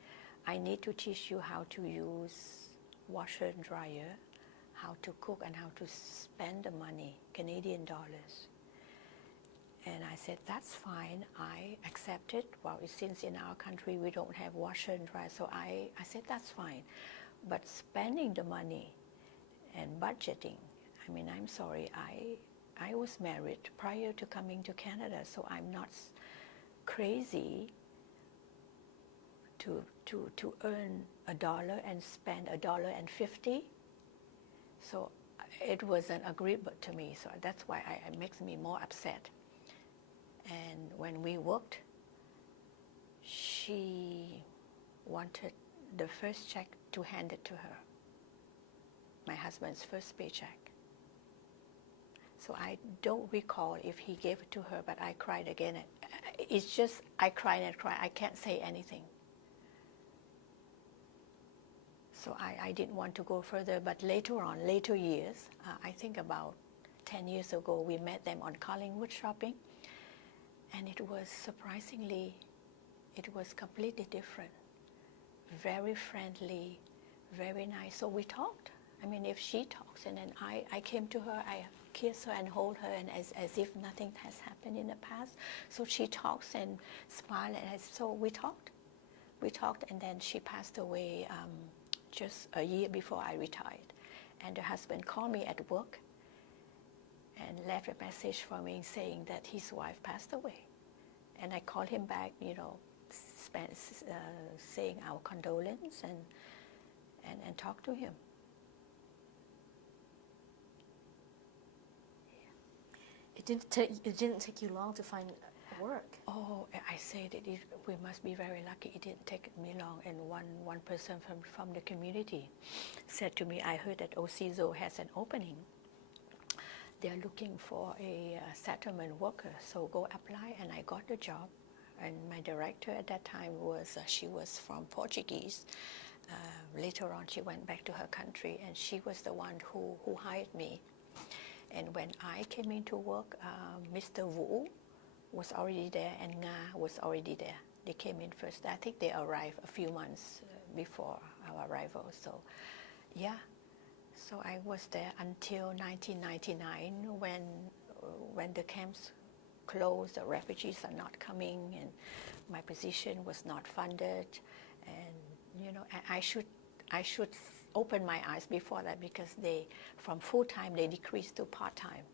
I need to teach you how to use washer and dryer, how to cook, and how to spend the money, Canadian dollars. And I said, that's fine, I accept it. Well, since in our country we don't have washer and dryer, so I said, that's fine. But spending the money and budgeting, I mean, I'm sorry, I was married prior to coming to Canada, so I'm not crazy to earn $1 and spend $1.50. So it wasn't agreeable to me, so that's why it makes me more upset. And when we worked, she wanted the first check to hand it to her, my husband's first paycheck. So I don't recall if he gave it to her, but I cried again. It's just, I cried and cried. I can't say anything. So I didn't want to go further, but later years, I think about 10 years ago, we met them on Collingwood shopping, and it was surprisingly, it was completely different. Very friendly, very nice. So we talked. I mean, if she talks, and then I came to her, I kiss her and hold her, and as if nothing has happened in the past. So she talks and smiles, and so we talked. We talked, and then she passed away just a year before I retired. And her husband called me at work and left a message for me saying that his wife passed away. And I called him back, saying our condolence and talked to him. It didn't take you long to find work. Oh, I said that we must be very lucky. It didn't take me long. And one person from the community said to me, I heard that Coeurs has an opening. They're looking for a settlement worker, so go apply. And I got the job. And my director at that time she was from Portuguese. Later on, she went back to her country, and she was the one who hired me. And when I came into work, Mr. Wu was already there, and Nga was already there. They came in first. I think they arrived a few months before our arrival. So, yeah. So I was there until 1999 when the camps closed, the refugees are not coming, and my position was not funded. And, I should open my eyes before that, because from full-time, they decreased to part-time.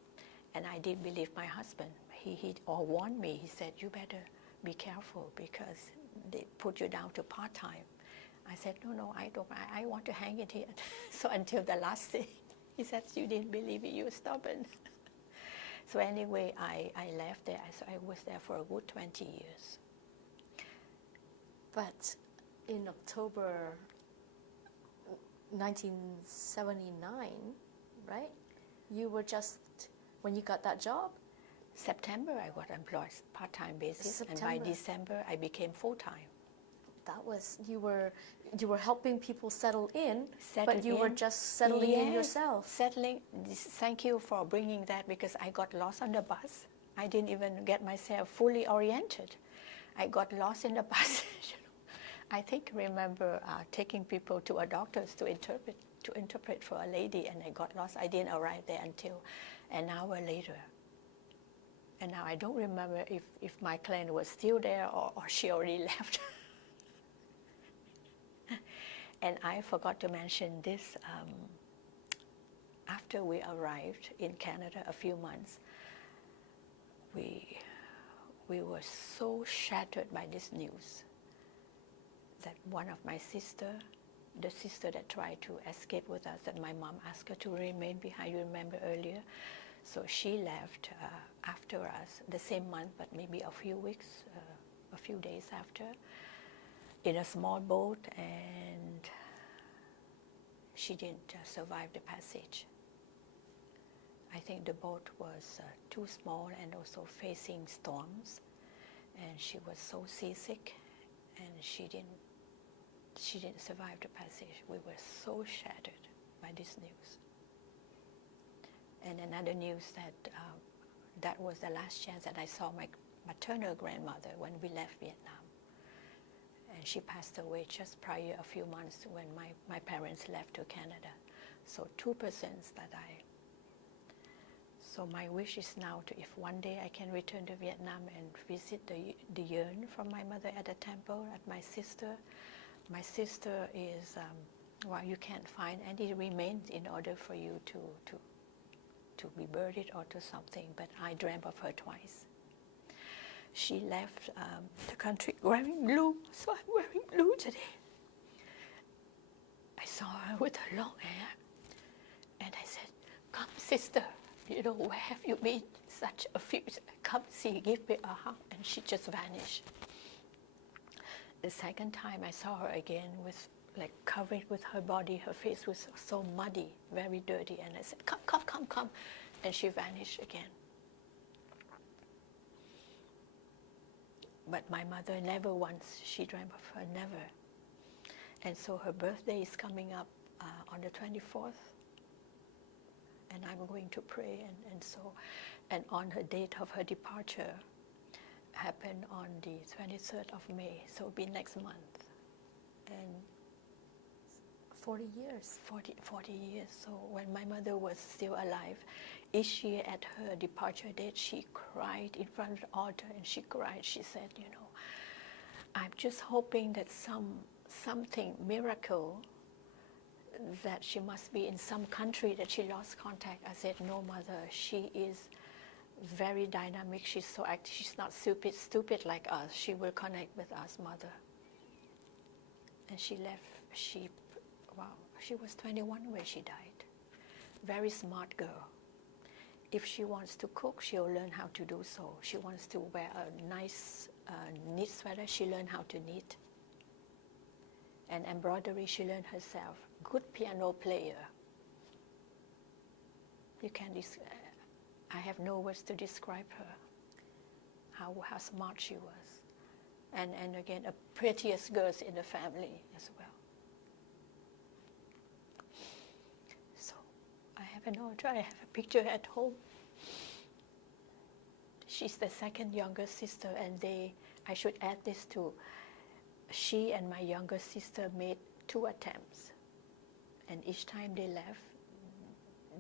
And I didn't believe my husband. He warned me. He said, you better be careful, because they put you down to part-time. I said, no, I don't. I want to hang it here. So until the last day, he said, you didn't believe it, you were stubborn. So anyway, I left there. So I was there for a good 20 years. But in October 1979, right? You were just, when you got that job? September, I got employed part-time basis, September. and by December, I became full-time. That was, you were helping people settle in, Settle but you were in. just settling in Yes, yourself. Settling. Thank you for bringing that, because I got lost on the bus. I didn't even get myself fully oriented. I got lost in the bus. I think remember taking people to a doctor's to interpret for a lady, and I got lost. I didn't arrive there until an hour later. And now I don't remember if my client was still there or she already left. And I forgot to mention this. After we arrived in Canada a few months, we were so shattered by this news that one of my sister, the sister that tried to escape with us, that my mom asked her to remain behind, you remember earlier. So she left after us the same month, but maybe a few weeks, a few days after, in a small boat, and she didn't survive the passage. I think the boat was too small and also facing storms, and she was so seasick, and she didn't survive the passage. We were so shattered by this news. And another news that that was the last chance that I saw my maternal grandmother when we left Vietnam. And she passed away just prior, a few months when my parents left to Canada. So 2 persons that So my wish is now to, if one day I can return to Vietnam and visit the urn from my mother at the temple, at my sister. My sister is, well, you can't find any remains in order for you to be buried or to something, but I dreamt of her twice. She left the country wearing blue, so I'm wearing blue today. I saw her with her long hair, and I said, come sister, where have you been? Such a few, come see, give me a hug, and she just vanished. The second time I saw her again with covered with her body, her face was so muddy, very dirty, and I said, come, and she vanished again. But my mother never once, she dreamt of her, never. And so her birthday is coming up on the 24th, and I'm going to pray, and on her date of her departure, happened on the 23rd of May, so it'll be next month. And 40 years. 40 years. So when my mother was still alive, each year at her departure date, she cried in front of the altar, and she cried. She said, I'm just hoping that something miracle, that she must be in some country that she lost contact. I said, no, Mother, she is very dynamic. She's so active. She's not stupid like us. She will connect with us, Mother. And she left. She was 21 when she died. Very smart girl. If she wants to cook, she'll learn how to do so. She wants to wear a nice knit sweater, she learned how to knit. And embroidery, she learned herself. Good piano player. I have no words to describe her, how smart she was. And again, a prettiest girls in the family as well. So I have an altar, I have a picture at home. She's the second younger sister, and I should add this too. She and my younger sister made 2 attempts, and each time they left,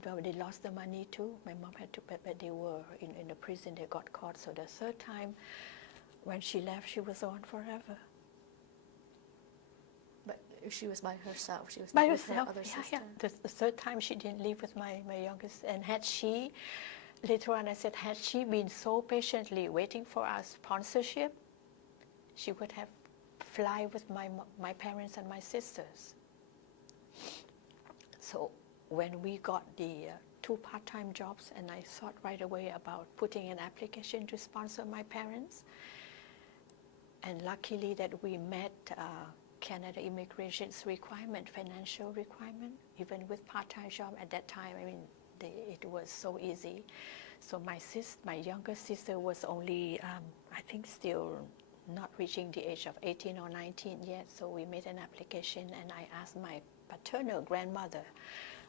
well, they lost the money too. My mom had to, but they were in the prison, they got caught. So the third time, when she left, she was on forever. But she was by herself. She was by not herself. With her other sister. Yeah. The third time, she didn't live with my youngest. And had she, later on, I said, had she been so patiently waiting for our sponsorship, she would have fly with my parents and my sisters. So when we got the 2 part-time jobs, and I thought right away about putting an application to sponsor my parents. And luckily that we met Canada immigration's requirement, financial requirement, even with part-time job at that time. I mean, it was so easy. So my younger sister was only, I think, still not reaching the age of 18 or 19 yet. So we made an application, and I asked my paternal grandmother.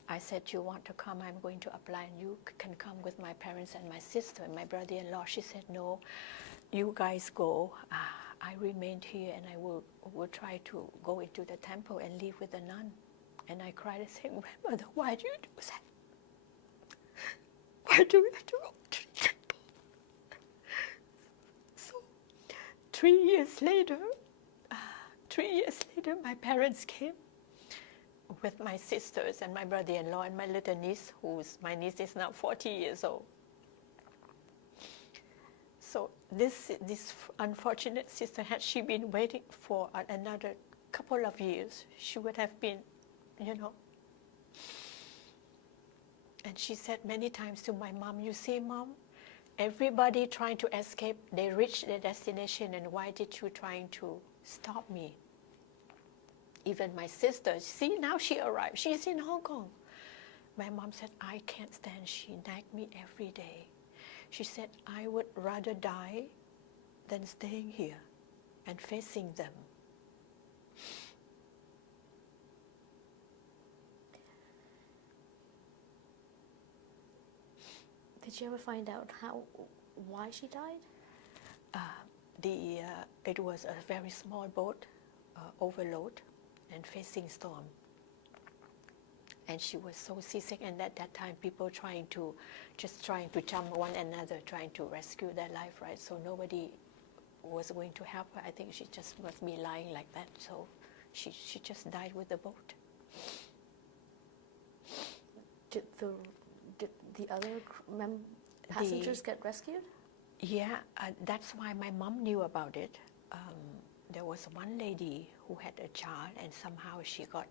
I said, "You want to come? I'm going to apply, and you can come with my parents and my sister and my brother-in-law." She said, "No, you guys go. I remained here, and I will try to go into the temple and live with the nun." And I cried and said, "Grandmother, why do you do that? Why do we have to go to the temple?" So 3 years later, my parents came with my sisters and my brother-in-law and my little niece, my niece is now 40 years old. So this unfortunate sister, had she been waiting for another couple of years, she would have been, And she said many times to my mom, "You see, Mom, everybody trying to escape, they reach their destination, and why did you trying to stop me?" Even my sister, see, now she arrived. She's in Hong Kong. My mom said, "I can't stand. She nagged me every day." She said, "I would rather die than staying here and facing them." Did you ever find out why she died? It was a very small boat, overload, and facing storm. And she was so seasick, and at that time, people trying to jump one another, trying to rescue their life, right? So nobody was going to help her. I think she just must be lying like that. So she just died with the boat. Did the other passengers get rescued? Yeah, that's why my mom knew about it. There was one lady who had a child, and somehow she got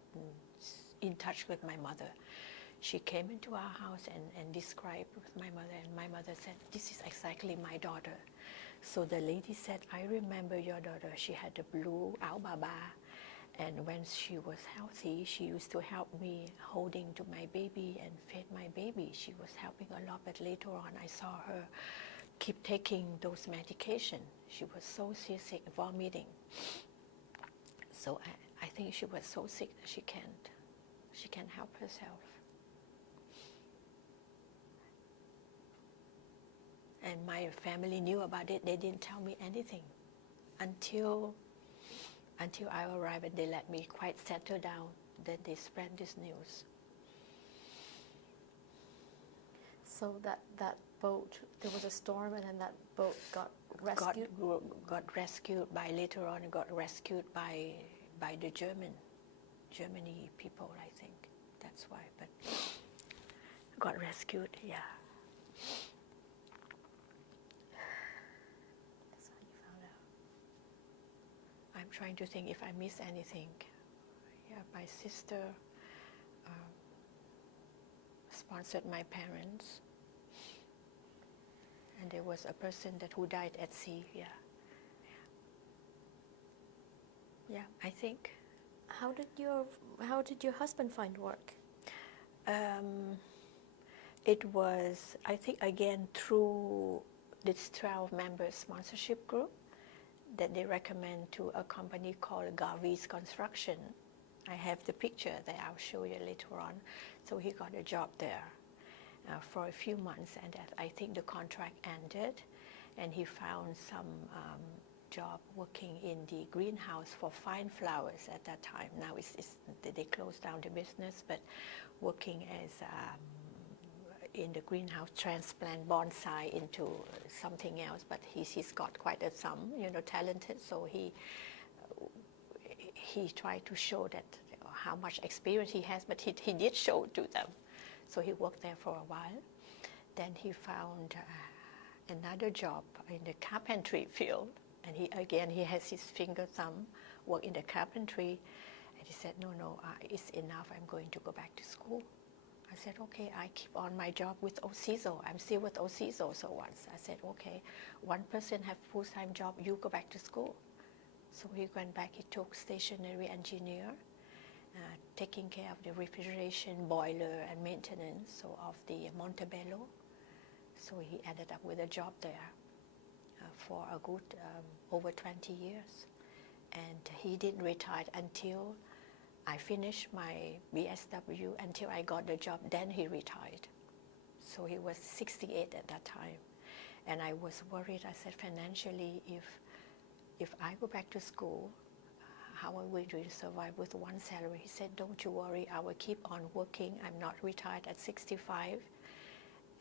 in touch with my mother. She came into our house and described with my mother, and my mother said, "This is exactly my daughter." So the lady said, "I remember your daughter. She had a blue Ao Baba, and when she was healthy, she used to help me holding to my baby and feed my baby. She was helping a lot, but later on I saw her keep taking those medications. She was so seasick, vomiting. So I think she was so sick that she can't help herself." And my family knew about it. They didn't tell me anything until I arrived, and they let me quite settle down. Then they spread this news. So that boat, there was a storm, and then that boat got rescued? Got rescued by, later on, got rescued by the Germany people, I think. That's why, but got rescued, yeah. That's how you found out. I'm trying to think if I miss anything. Yeah, my sister sponsored my parents, and there was a person who died at sea. Yeah, I think. How did your husband find work? It was, I think, again through this 12-member sponsorship group that they recommend to a company called Coeurs Construction. I have the picture that I'll show you later on. So he got a job there for a few months, and I think the contract ended, and he found some job working in the greenhouse for fine flowers at that time. Now they closed down the business, but working as in the greenhouse, transplant bonsai into something else. But he's got quite a talented. So he tried to show that how much experience he has, but he did show to them. So he worked there for a while. Then he found another job in the carpentry field. And he has his finger thumb, work in the carpentry. And he said, no, it's enough. I'm going to go back to school. I said, okay, I keep on my job with OCISO. I'm still with OCISO. So once I said, okay, one person have full-time job, you go back to school. So he went back, he took stationary engineer, taking care of the refrigeration, boiler, and maintenance of the Montebello. So he ended up with a job there for a good over 20 years. And he didn't retire until I finished my BSW, until I got the job, then he retired. So he was 68 at that time. And I was worried, I said, financially, if I go back to school, how are we going to survive with one salary? He said, don't you worry, I will keep on working. I'm not retired at 65.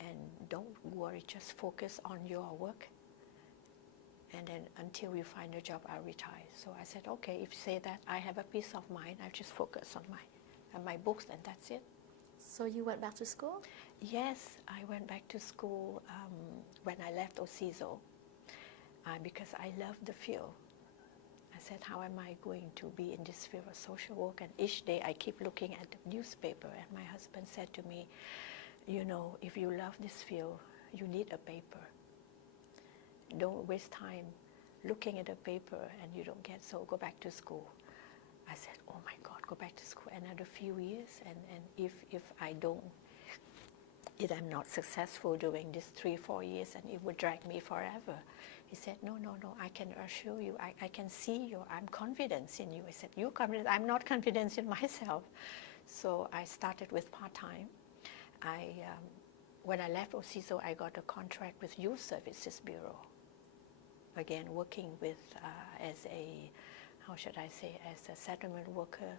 And don't worry, just focus on your work. And then until you find a job, I'll retire. So I said, okay, if you say that, I have a peace of mind. I'll just focus on my books, and that's it. So you went back to school? Yes, I went back to school when I left OCISO because I loved the field. I said, how am I going to be in this field of social work? And each day I keep looking at the newspaper, and my husband said to me, you know, if you love this field, you need a paper. Don't waste time looking at a paper and you don't get, so go back to school. I said, oh my God, go back to school another few years, and if I don't, if I'm not successful during these 3-4 years, and it would drag me forever. He said, no, I can assure you, I can see you, I'm confident in you. I said, you're confident? I'm not confident in myself. So I started with part-time. When I left OCISO, I got a contract with Youth Services Bureau. Again, working with, as a settlement worker,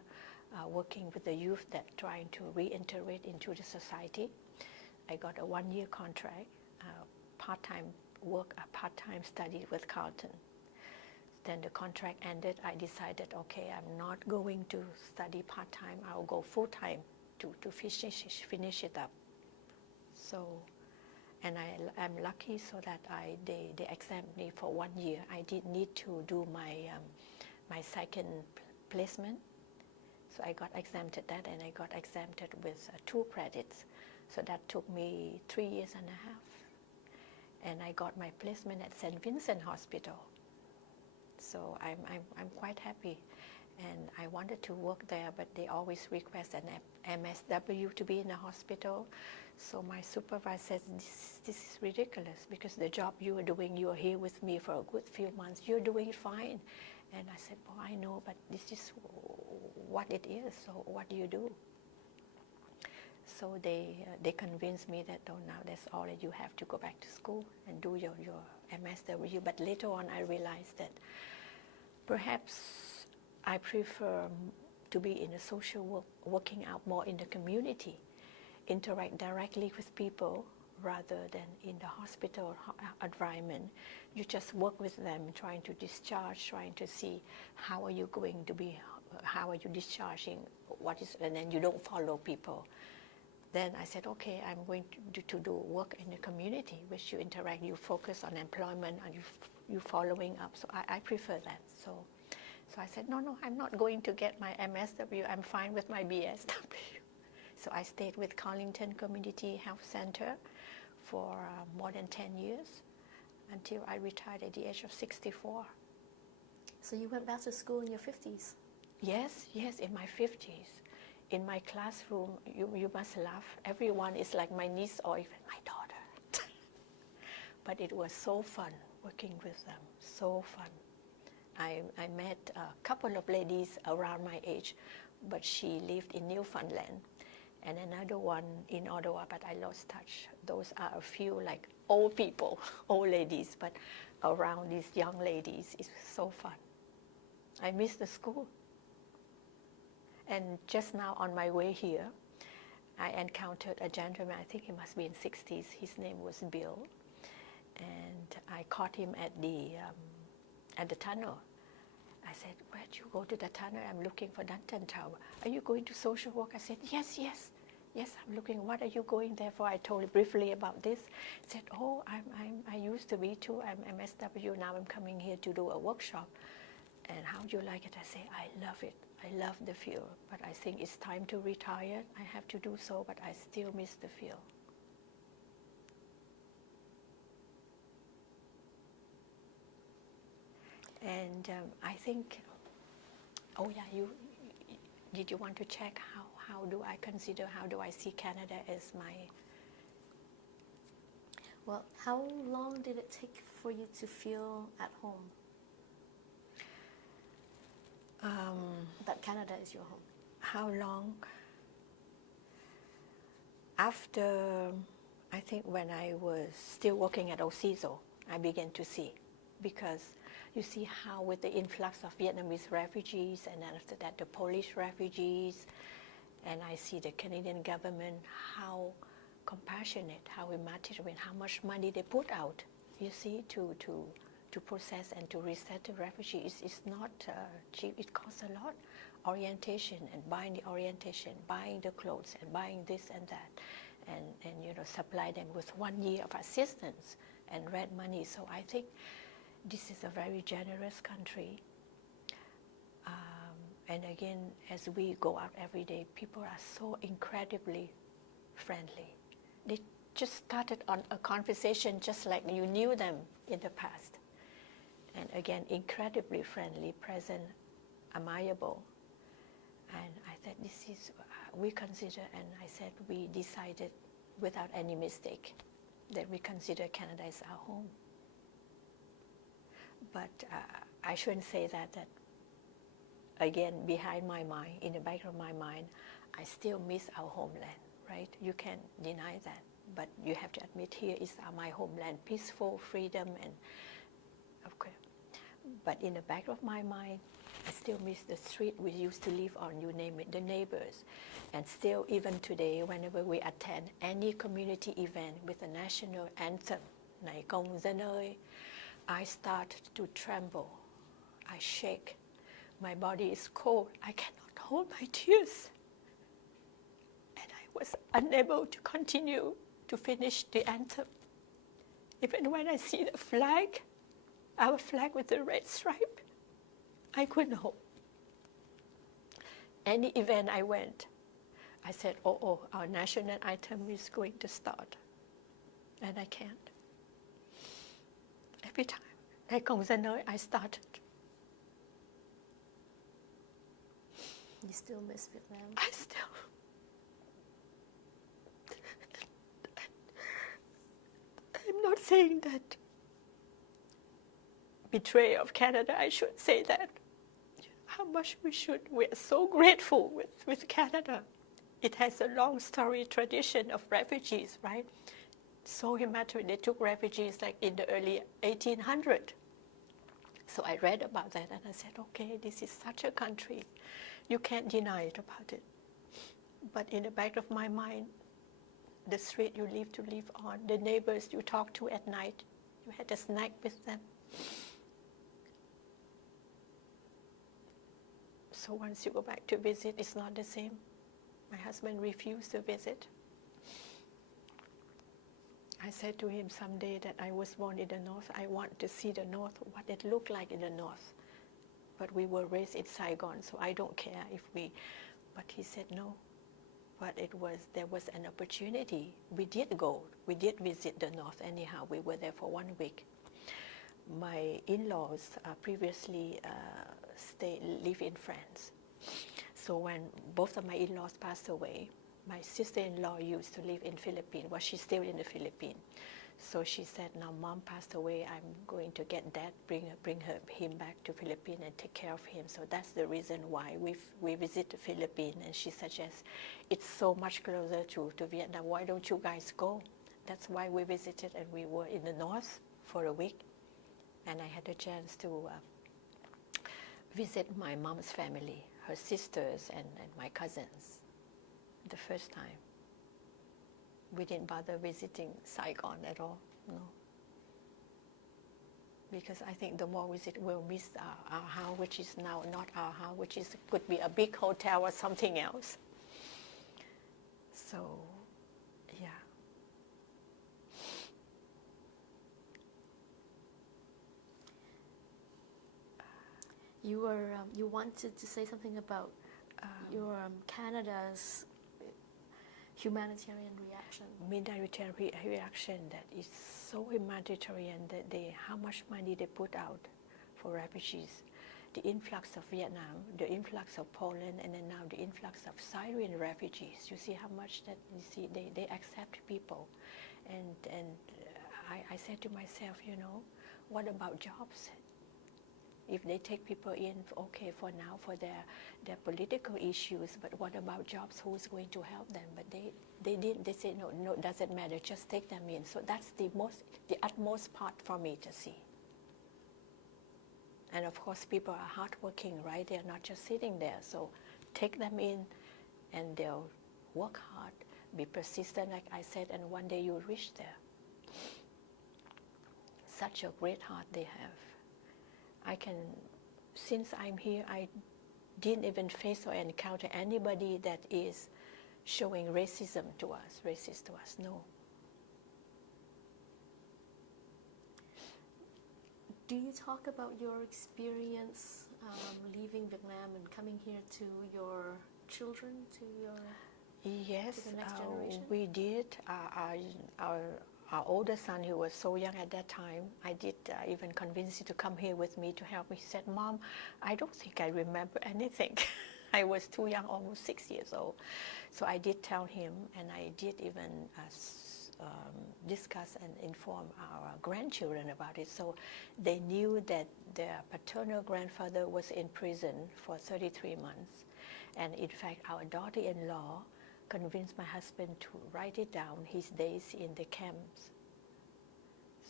working with the youth that trying to reintegrate into the society. I got a 1-year contract, part-time work, a part-time study with Carleton. Then the contract ended. I decided, okay, I'm not going to study part-time. I'll go full-time to finish it up. So, and I'm lucky so that they exempt me for 1 year. I didn't need to do my second placement. So I got exempted that, and I got exempted with 2 credits. So that took me 3.5 years. And I got my placement at St. Vincent Hospital. So I'm quite happy. And I wanted to work there, but they always request an MSW to be in the hospital. So my supervisor says, this is ridiculous, because the job you are doing, you are here with me for a good few months, you're doing fine. And I said, well, I know, but this is what it is, so what do you do? So they convinced me that, oh, now that's all, that you have to go back to school and do your MSW. But later on I realized that perhaps I prefer to be in a social work, working out more in the community, interact directly with people rather than in the hospital environment. You just work with them, trying to discharge, trying to see how are you going to be, how are you discharging, what is, and then you don't follow people. Then I said, okay, I'm going to do work in the community, which you interact, you focus on employment, and you following up. So I prefer that. So I said, no, I'm not going to get my MSW. I'm fine with my BSW. So I stayed with Carlington Community Health Center for more than 10 years until I retired at the age of 64. So you went back to school in your 50s? Yes, in my 50s. In my classroom, you must laugh. Everyone is like my niece or even my daughter. But it was so fun working with them, so fun. I met a couple of ladies around my age, but she lived in Newfoundland, and another one in Ottawa, but I lost touch. Those are a few like old people, old ladies, but around these young ladies is so fun. I miss the school. And just now on my way here, I encountered a gentleman, I think he must be in 60s, his name was Bill, and I caught him at the tunnel. I said, where'd you go to the tunnel? I'm looking for Danton Tower. Are you going to social work? I said, yes. Yes, I'm looking. What are you going there for? I told him briefly about this. He said, oh, I used to be too. I'm MSW. Now I'm coming here to do a workshop. And how do you like it? I say, I love it. I love the field. But I think it's time to retire. I have to do so, but I still miss the field. And I think, oh yeah, did you want to check how do I consider, how do I see Canada as my... Well, how long did it take for you to feel at home? That Canada is your home. How long? After, I think when I was still working at OCISO, I began to see, because you see how with the influx of Vietnamese refugees, and then after that the Polish refugees, and I see the Canadian government, how compassionate, how immaterial, how much money they put out, you see, to process and to reset the refugees. It's not cheap, it costs a lot. Orientation and buying the orientation, buying the clothes and buying this and that, and you know, supply them with 1 year of assistance and rent money. So I think this is a very generous country. And again, as we go out every day, people are so incredibly friendly. They just started on a conversation just like you knew them in the past. And again, incredibly friendly, present, amiable. And I said, this is, we consider, and I said, we decided without any mistake that we consider Canada as our home. But I shouldn't say that again, behind my mind, in the back of my mind, I still miss our homeland, right? You can't deny that. But you have to admit here is my homeland, peaceful, freedom, and okay. But in the back of my mind, I still miss the street we used to live on, you name it, the neighbors. And still, even today, whenever we attend any community event with a national anthem, Này Công Dân ơi, I start to tremble. I shake. My body is cold. I cannot hold my tears. And I was unable to continue to finish the anthem. Even when I see the flag, our flag with the red stripe, I couldn't hold. Any event I went, I said, oh, our national anthem is going to start. And I can't. Every time, Này Công Dân ơi, I started. You still miss Vietnam? I still. I'm not saying that betrayal of Canada, I should say that. How much we are so grateful with Canada. It has a long story tradition of refugees, right? So immaterial, they took refugees like in the early 1800s. So I read about that and I said, okay, this is such a country. You can't deny it about it. But in the back of my mind, the street you live on, the neighbors you talk to at night, you had a snack with them. So once you go back to visit, it's not the same. My husband refused to visit. I said to him someday that I was born in the North. I want to see the North, what it looked like in the North. But we were raised in Saigon, so I don't care if we... But he said no. But there was an opportunity. We did go. We did visit the North anyhow. We were there for 1 week. My in-laws previously live in France. So when both of my in-laws passed away, my sister-in-law used to live in Philippines. Well, she's still in the Philippines. So she said, now Mom passed away, I'm going to get Dad, bring him back to Philippines and take care of him. So that's the reason why we visit the Philippines. And she suggests, it's so much closer to Vietnam. Why don't you guys go? That's why we visited, and we were in the North for a week. And I had a chance to visit my mom's family, her sisters and my cousins, the first time. We didn't bother visiting Saigon at all, no. Because I think the more we visit, we'll miss our house, which is now not our house, which could be a big hotel or something else. So, yeah. You wanted to say something about your Canada's humanitarian reaction. Humanitarian reaction that is so humanitarian that how much money they put out for refugees. The influx of Vietnam, the influx of Poland, and then now the influx of Syrian refugees. You see how much that you see they accept people, and I said to myself, you know, what about jobs? If they take people in, okay, for now, for their political issues, but what about jobs? Who's going to help them? But they didn't. They said no, doesn't matter. Just take them in. So that's the utmost part for me to see. And of course, people are hardworking, right? They're not just sitting there. So take them in, and they'll work hard, be persistent, like I said, and one day you'll reach there. Such a great heart they have. Since I'm here, I didn't even face or encounter anybody that is showing racism to us, racist to us, no. Do you talk about your experience leaving Vietnam and coming here to your children, to the next generation? We did. Our older son, who was so young at that time, I did even convince him to come here with me to help me. He said, Mom, I don't think I remember anything. I was too young, almost 6 years old. So I did tell him, and I did even discuss and inform our grandchildren about it. So they knew that their paternal grandfather was in prison for 33 months. And in fact, our daughter-in-law convinced my husband to write it down, his days in the camps.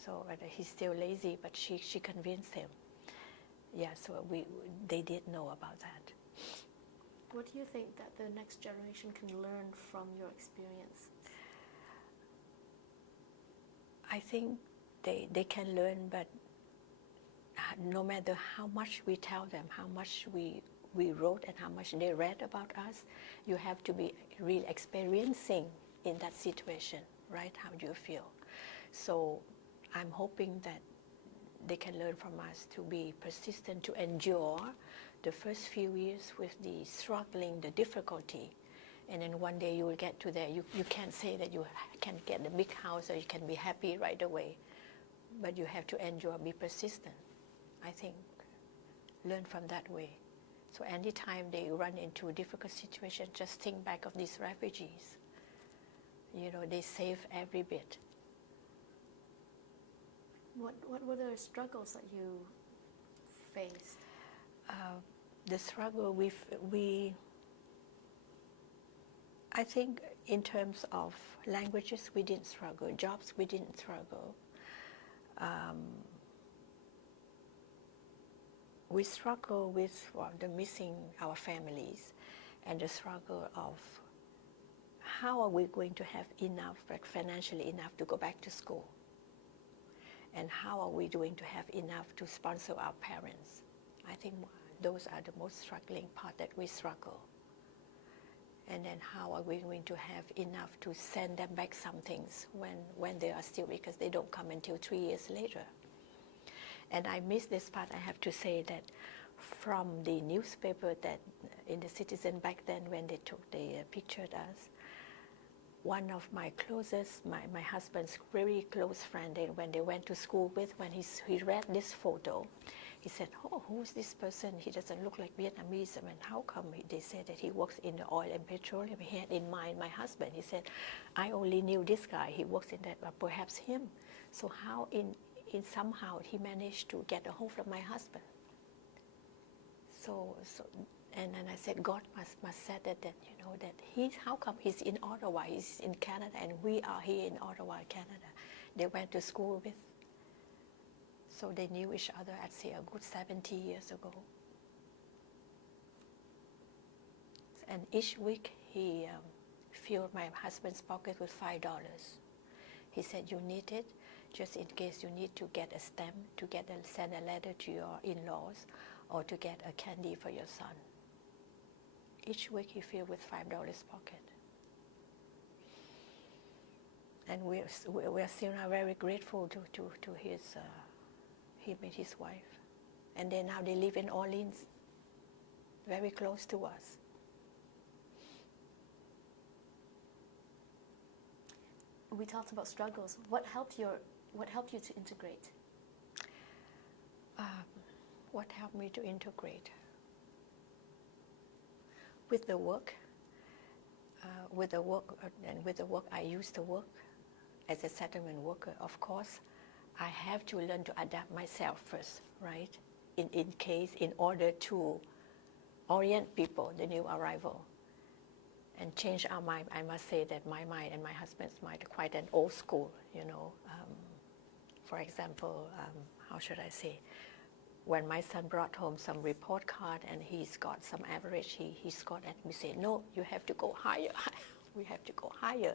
So he's still lazy, but she convinced him. Yeah, so they did know about that. What do you think that the next generation can learn from your experience? I think they can learn, but no matter how much we tell them, how much we wrote and how much they read about us, you have to be really experiencing in that situation, right? How do you feel? So I'm hoping that they can learn from us to be persistent, to endure the first few years with the struggling, the difficulty. And then one day you will get to there. You can't say that you can get the big house or you can be happy right away. But you have to endure, be persistent. I think, learn from that way. So anytime they run into a difficult situation, just think back of these refugees. You know, they save every bit. What were the struggles that you faced? The struggle I think in terms of languages, we didn't struggle. Jobs, we didn't struggle. We struggle with the missing our families and the struggle of how are we going to have enough, like financially enough to go back to school? And how are we going to have enough to sponsor our parents? I think those are the most struggling part that we struggle. And then how are we going to have enough to send them back some things when they are still, because they don't come until 3 years later. And I miss this part, I have to say, that from the newspaper that in the Citizen back then when they pictured us, one of my closest, my husband's very close friend, when they went to school with, when he read this photo, he said, oh, who's this person? He doesn't look like Vietnamese. I mean, how come they said that he works in the oil and petroleum? He had in mind my husband. He said, I only knew this guy. He works in that, perhaps him. So how in somehow he managed to get a hold of my husband? So and then I said, God must said that you know, that how come he's in Ottawa, he's in Canada, and we are here in Ottawa, Canada. They went to school with. So they knew each other, I'd say, a good 70 years ago. And each week he filled my husband's pocket with $5. He said, you need it just in case you need to get a stamp, to send a letter to your in-laws, or to get a candy for your son. Each week he filled with $5 pocket. And we're still now very grateful to his, him and his wife. And now they live in Orleans, very close to us. We talked about struggles. What helped you to integrate? What helped me to integrate? With the work, and with the work I used to work as a settlement worker, of course, I have to learn to adapt myself first, right? In order to orient people, the new arrival, and change our mind. I must say that my mind and my husband's mind are quite an old school, you know. For example, how should I say? When my son brought home some report card and he's got some average, he scored at me, say, no, you have to go higher. We have to go higher.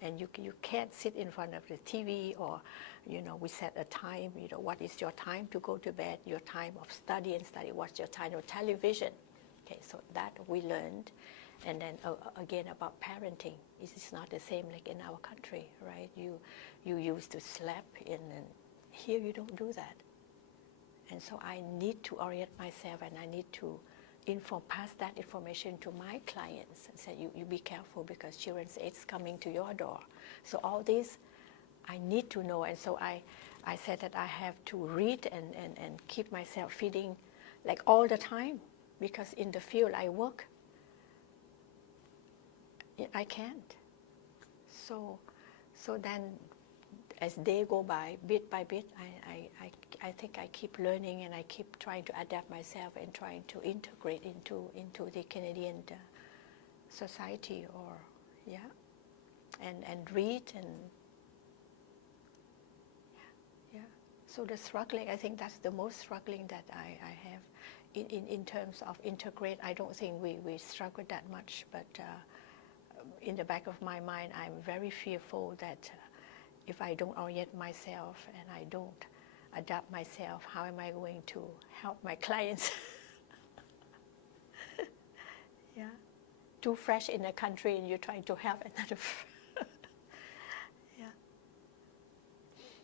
And you can't sit in front of the TV, or, you know, we set a time, you know, what is your time to go to bed, your time of study and study, what's your time of television. Okay, so that we learned. And then again about parenting, it's not the same like in our country, right? You used to slap in, and here you don't do that. And so I need to orient myself, and I need to pass that information to my clients and say, you be careful because children's aid is coming to your door. So all this I need to know, and so I said that I have to read and keep myself feeding like all the time, because in the field I work, I can't. So then as they go by, bit by bit, I think I keep learning, and I keep trying to adapt myself and trying to integrate into the Canadian society, or and read and yeah. So the struggling, I think that's the most struggling that I have in terms of integrate. I don't think we struggle that much, but in the back of my mind, I'm very fearful that if I don't orient myself and I don't adapt myself, how am I going to help my clients? Yeah, too fresh in a country and you're trying to help another. Yeah.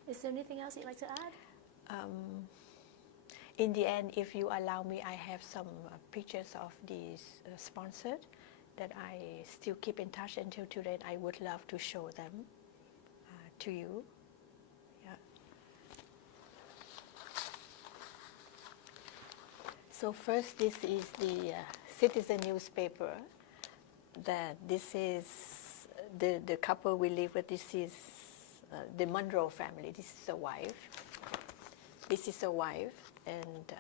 Is there anything else you'd like to add? In the end, if you allow me, I have some pictures of these sponsored that I still keep in touch until today. I would love to show them to you. Yeah. So first, this is the Citizen newspaper. This is the couple we live with. This is the Monroe family. This is a wife. This is a wife, and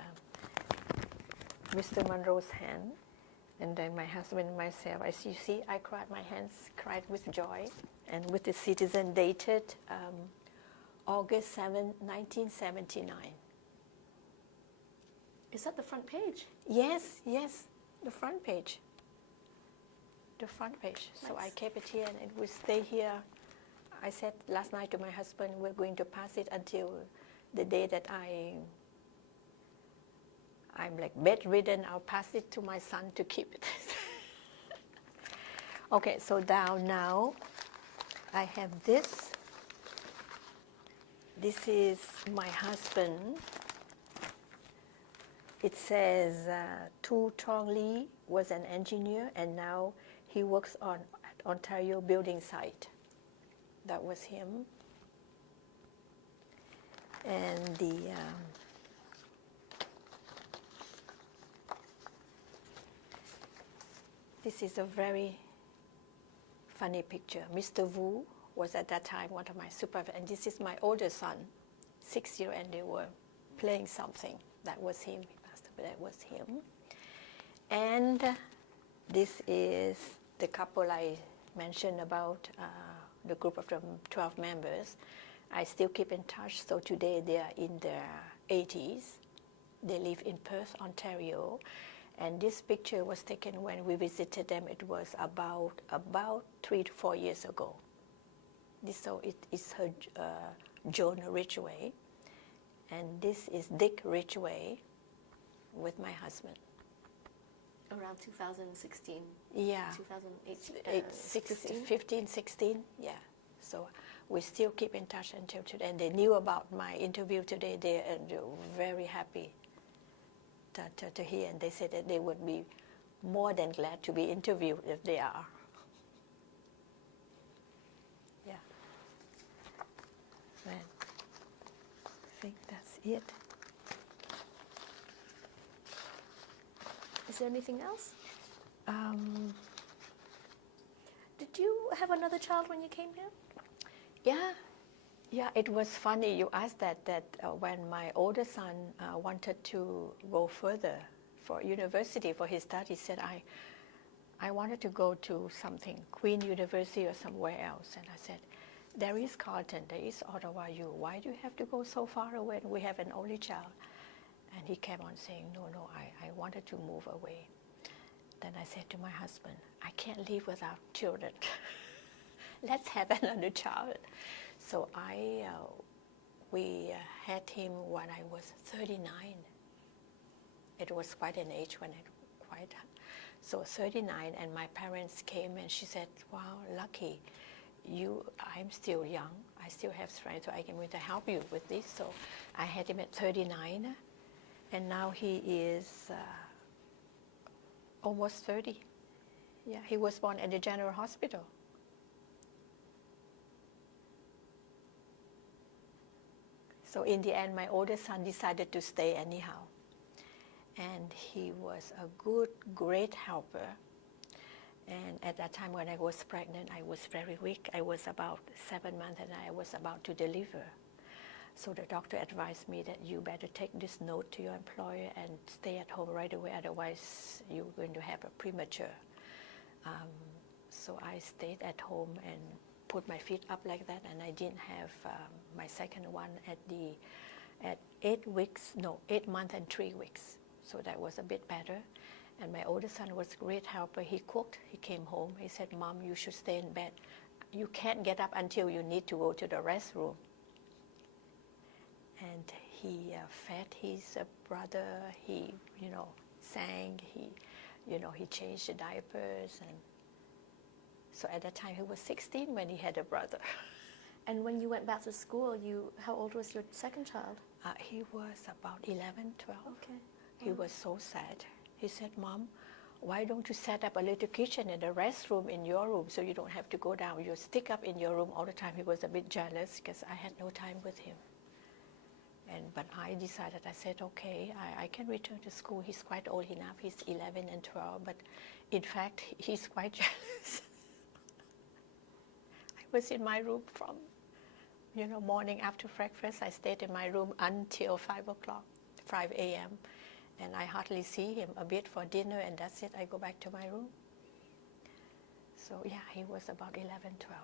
Mr. Monroe's hand. And then my husband and myself, as you see, I cried, my hands cried with joy. And with the Citizen dated August 7, 1979. Is that the front page? Yes, the front page. The front page. Nice. So I kept it here, and it will stay here. I said last night to my husband, we're going to pass it until the day that I'm like bedridden. I'll pass it to my son to keep it. Okay, so now I have this. This is my husband. It says Thu Tham was an engineer, and now he works at Ontario building site. That was him. And this is a very funny picture. Mr. Wu was at that time one of my supervisors, and this is my older son, 6 years, and they were playing something. That was him. He passed away. That was him. And this is the couple I mentioned about, the group of 12 members. I still keep in touch. So today they are in their 80s. They live in Perth, Ontario. And this picture was taken when we visited them. It was about 3 to 4 years ago. So it is her Joan Ridgway, and this is Dick Ridgway with my husband. Around 2016. Yeah. 2008. 15, 16. Yeah. So we still keep in touch until today. And they knew about my interview today. They're very happy to hear, and they said that they would be more than glad to be interviewed if they are. Yeah. Well, I think that's it. Is there anything else? Did you have another child when you came here? Yeah, it was funny you asked that when my older son wanted to go further for university for his studies, he said, I wanted to go to something, Queen University or somewhere else. And I said, there is Carleton, there is Ottawa U. Why do you have to go so far away? We have an only child. And he kept on saying, no, I wanted to move away. Then I said to my husband, I can't live without children. Let's have another child. So we had him when I was 39. It was quite an age when so 39, and my parents came and she said, wow, lucky, I'm still young, I still have strength, so I can to help you with this. So I had him at 39, and now he is almost 30. Yeah, he was born at the General Hospital. So in the end, my oldest son decided to stay anyhow. And he was a good, great helper. And at that time when I was pregnant, I was very weak. I was about 7 months and I was about to deliver. So the doctor advised me that you better take this note to your employer and stay at home right away, otherwise you're going to have a premature. So I stayed at home and put my feet up like that, and I didn't have my second one at 8 months and 3 weeks. So that was a bit better. And my oldest son was a great helper. He cooked, he came home, he said, Mom, you should stay in bed. You can't get up until you need to go to the restroom. And he fed his brother, he, sang, he changed the diapers. And so at that time he was 16 when he had a brother. And when you went back to school, how old was your second child? He was about 11, 12. Okay. He was so sad. He said, Mom, why don't you set up a little kitchen and a restroom in your room so you don't have to go down? You stick up in your room all the time. He was a bit jealous because I had no time with him. But I decided, I said, okay, I can return to school. He's quite old enough. He's 11 and 12. But in fact, he's quite jealous. I was in my room from, morning after breakfast. I stayed in my room until 5 a.m. And I hardly see him, a bit for dinner, and that's it. I go back to my room. So yeah, he was about 11, 12.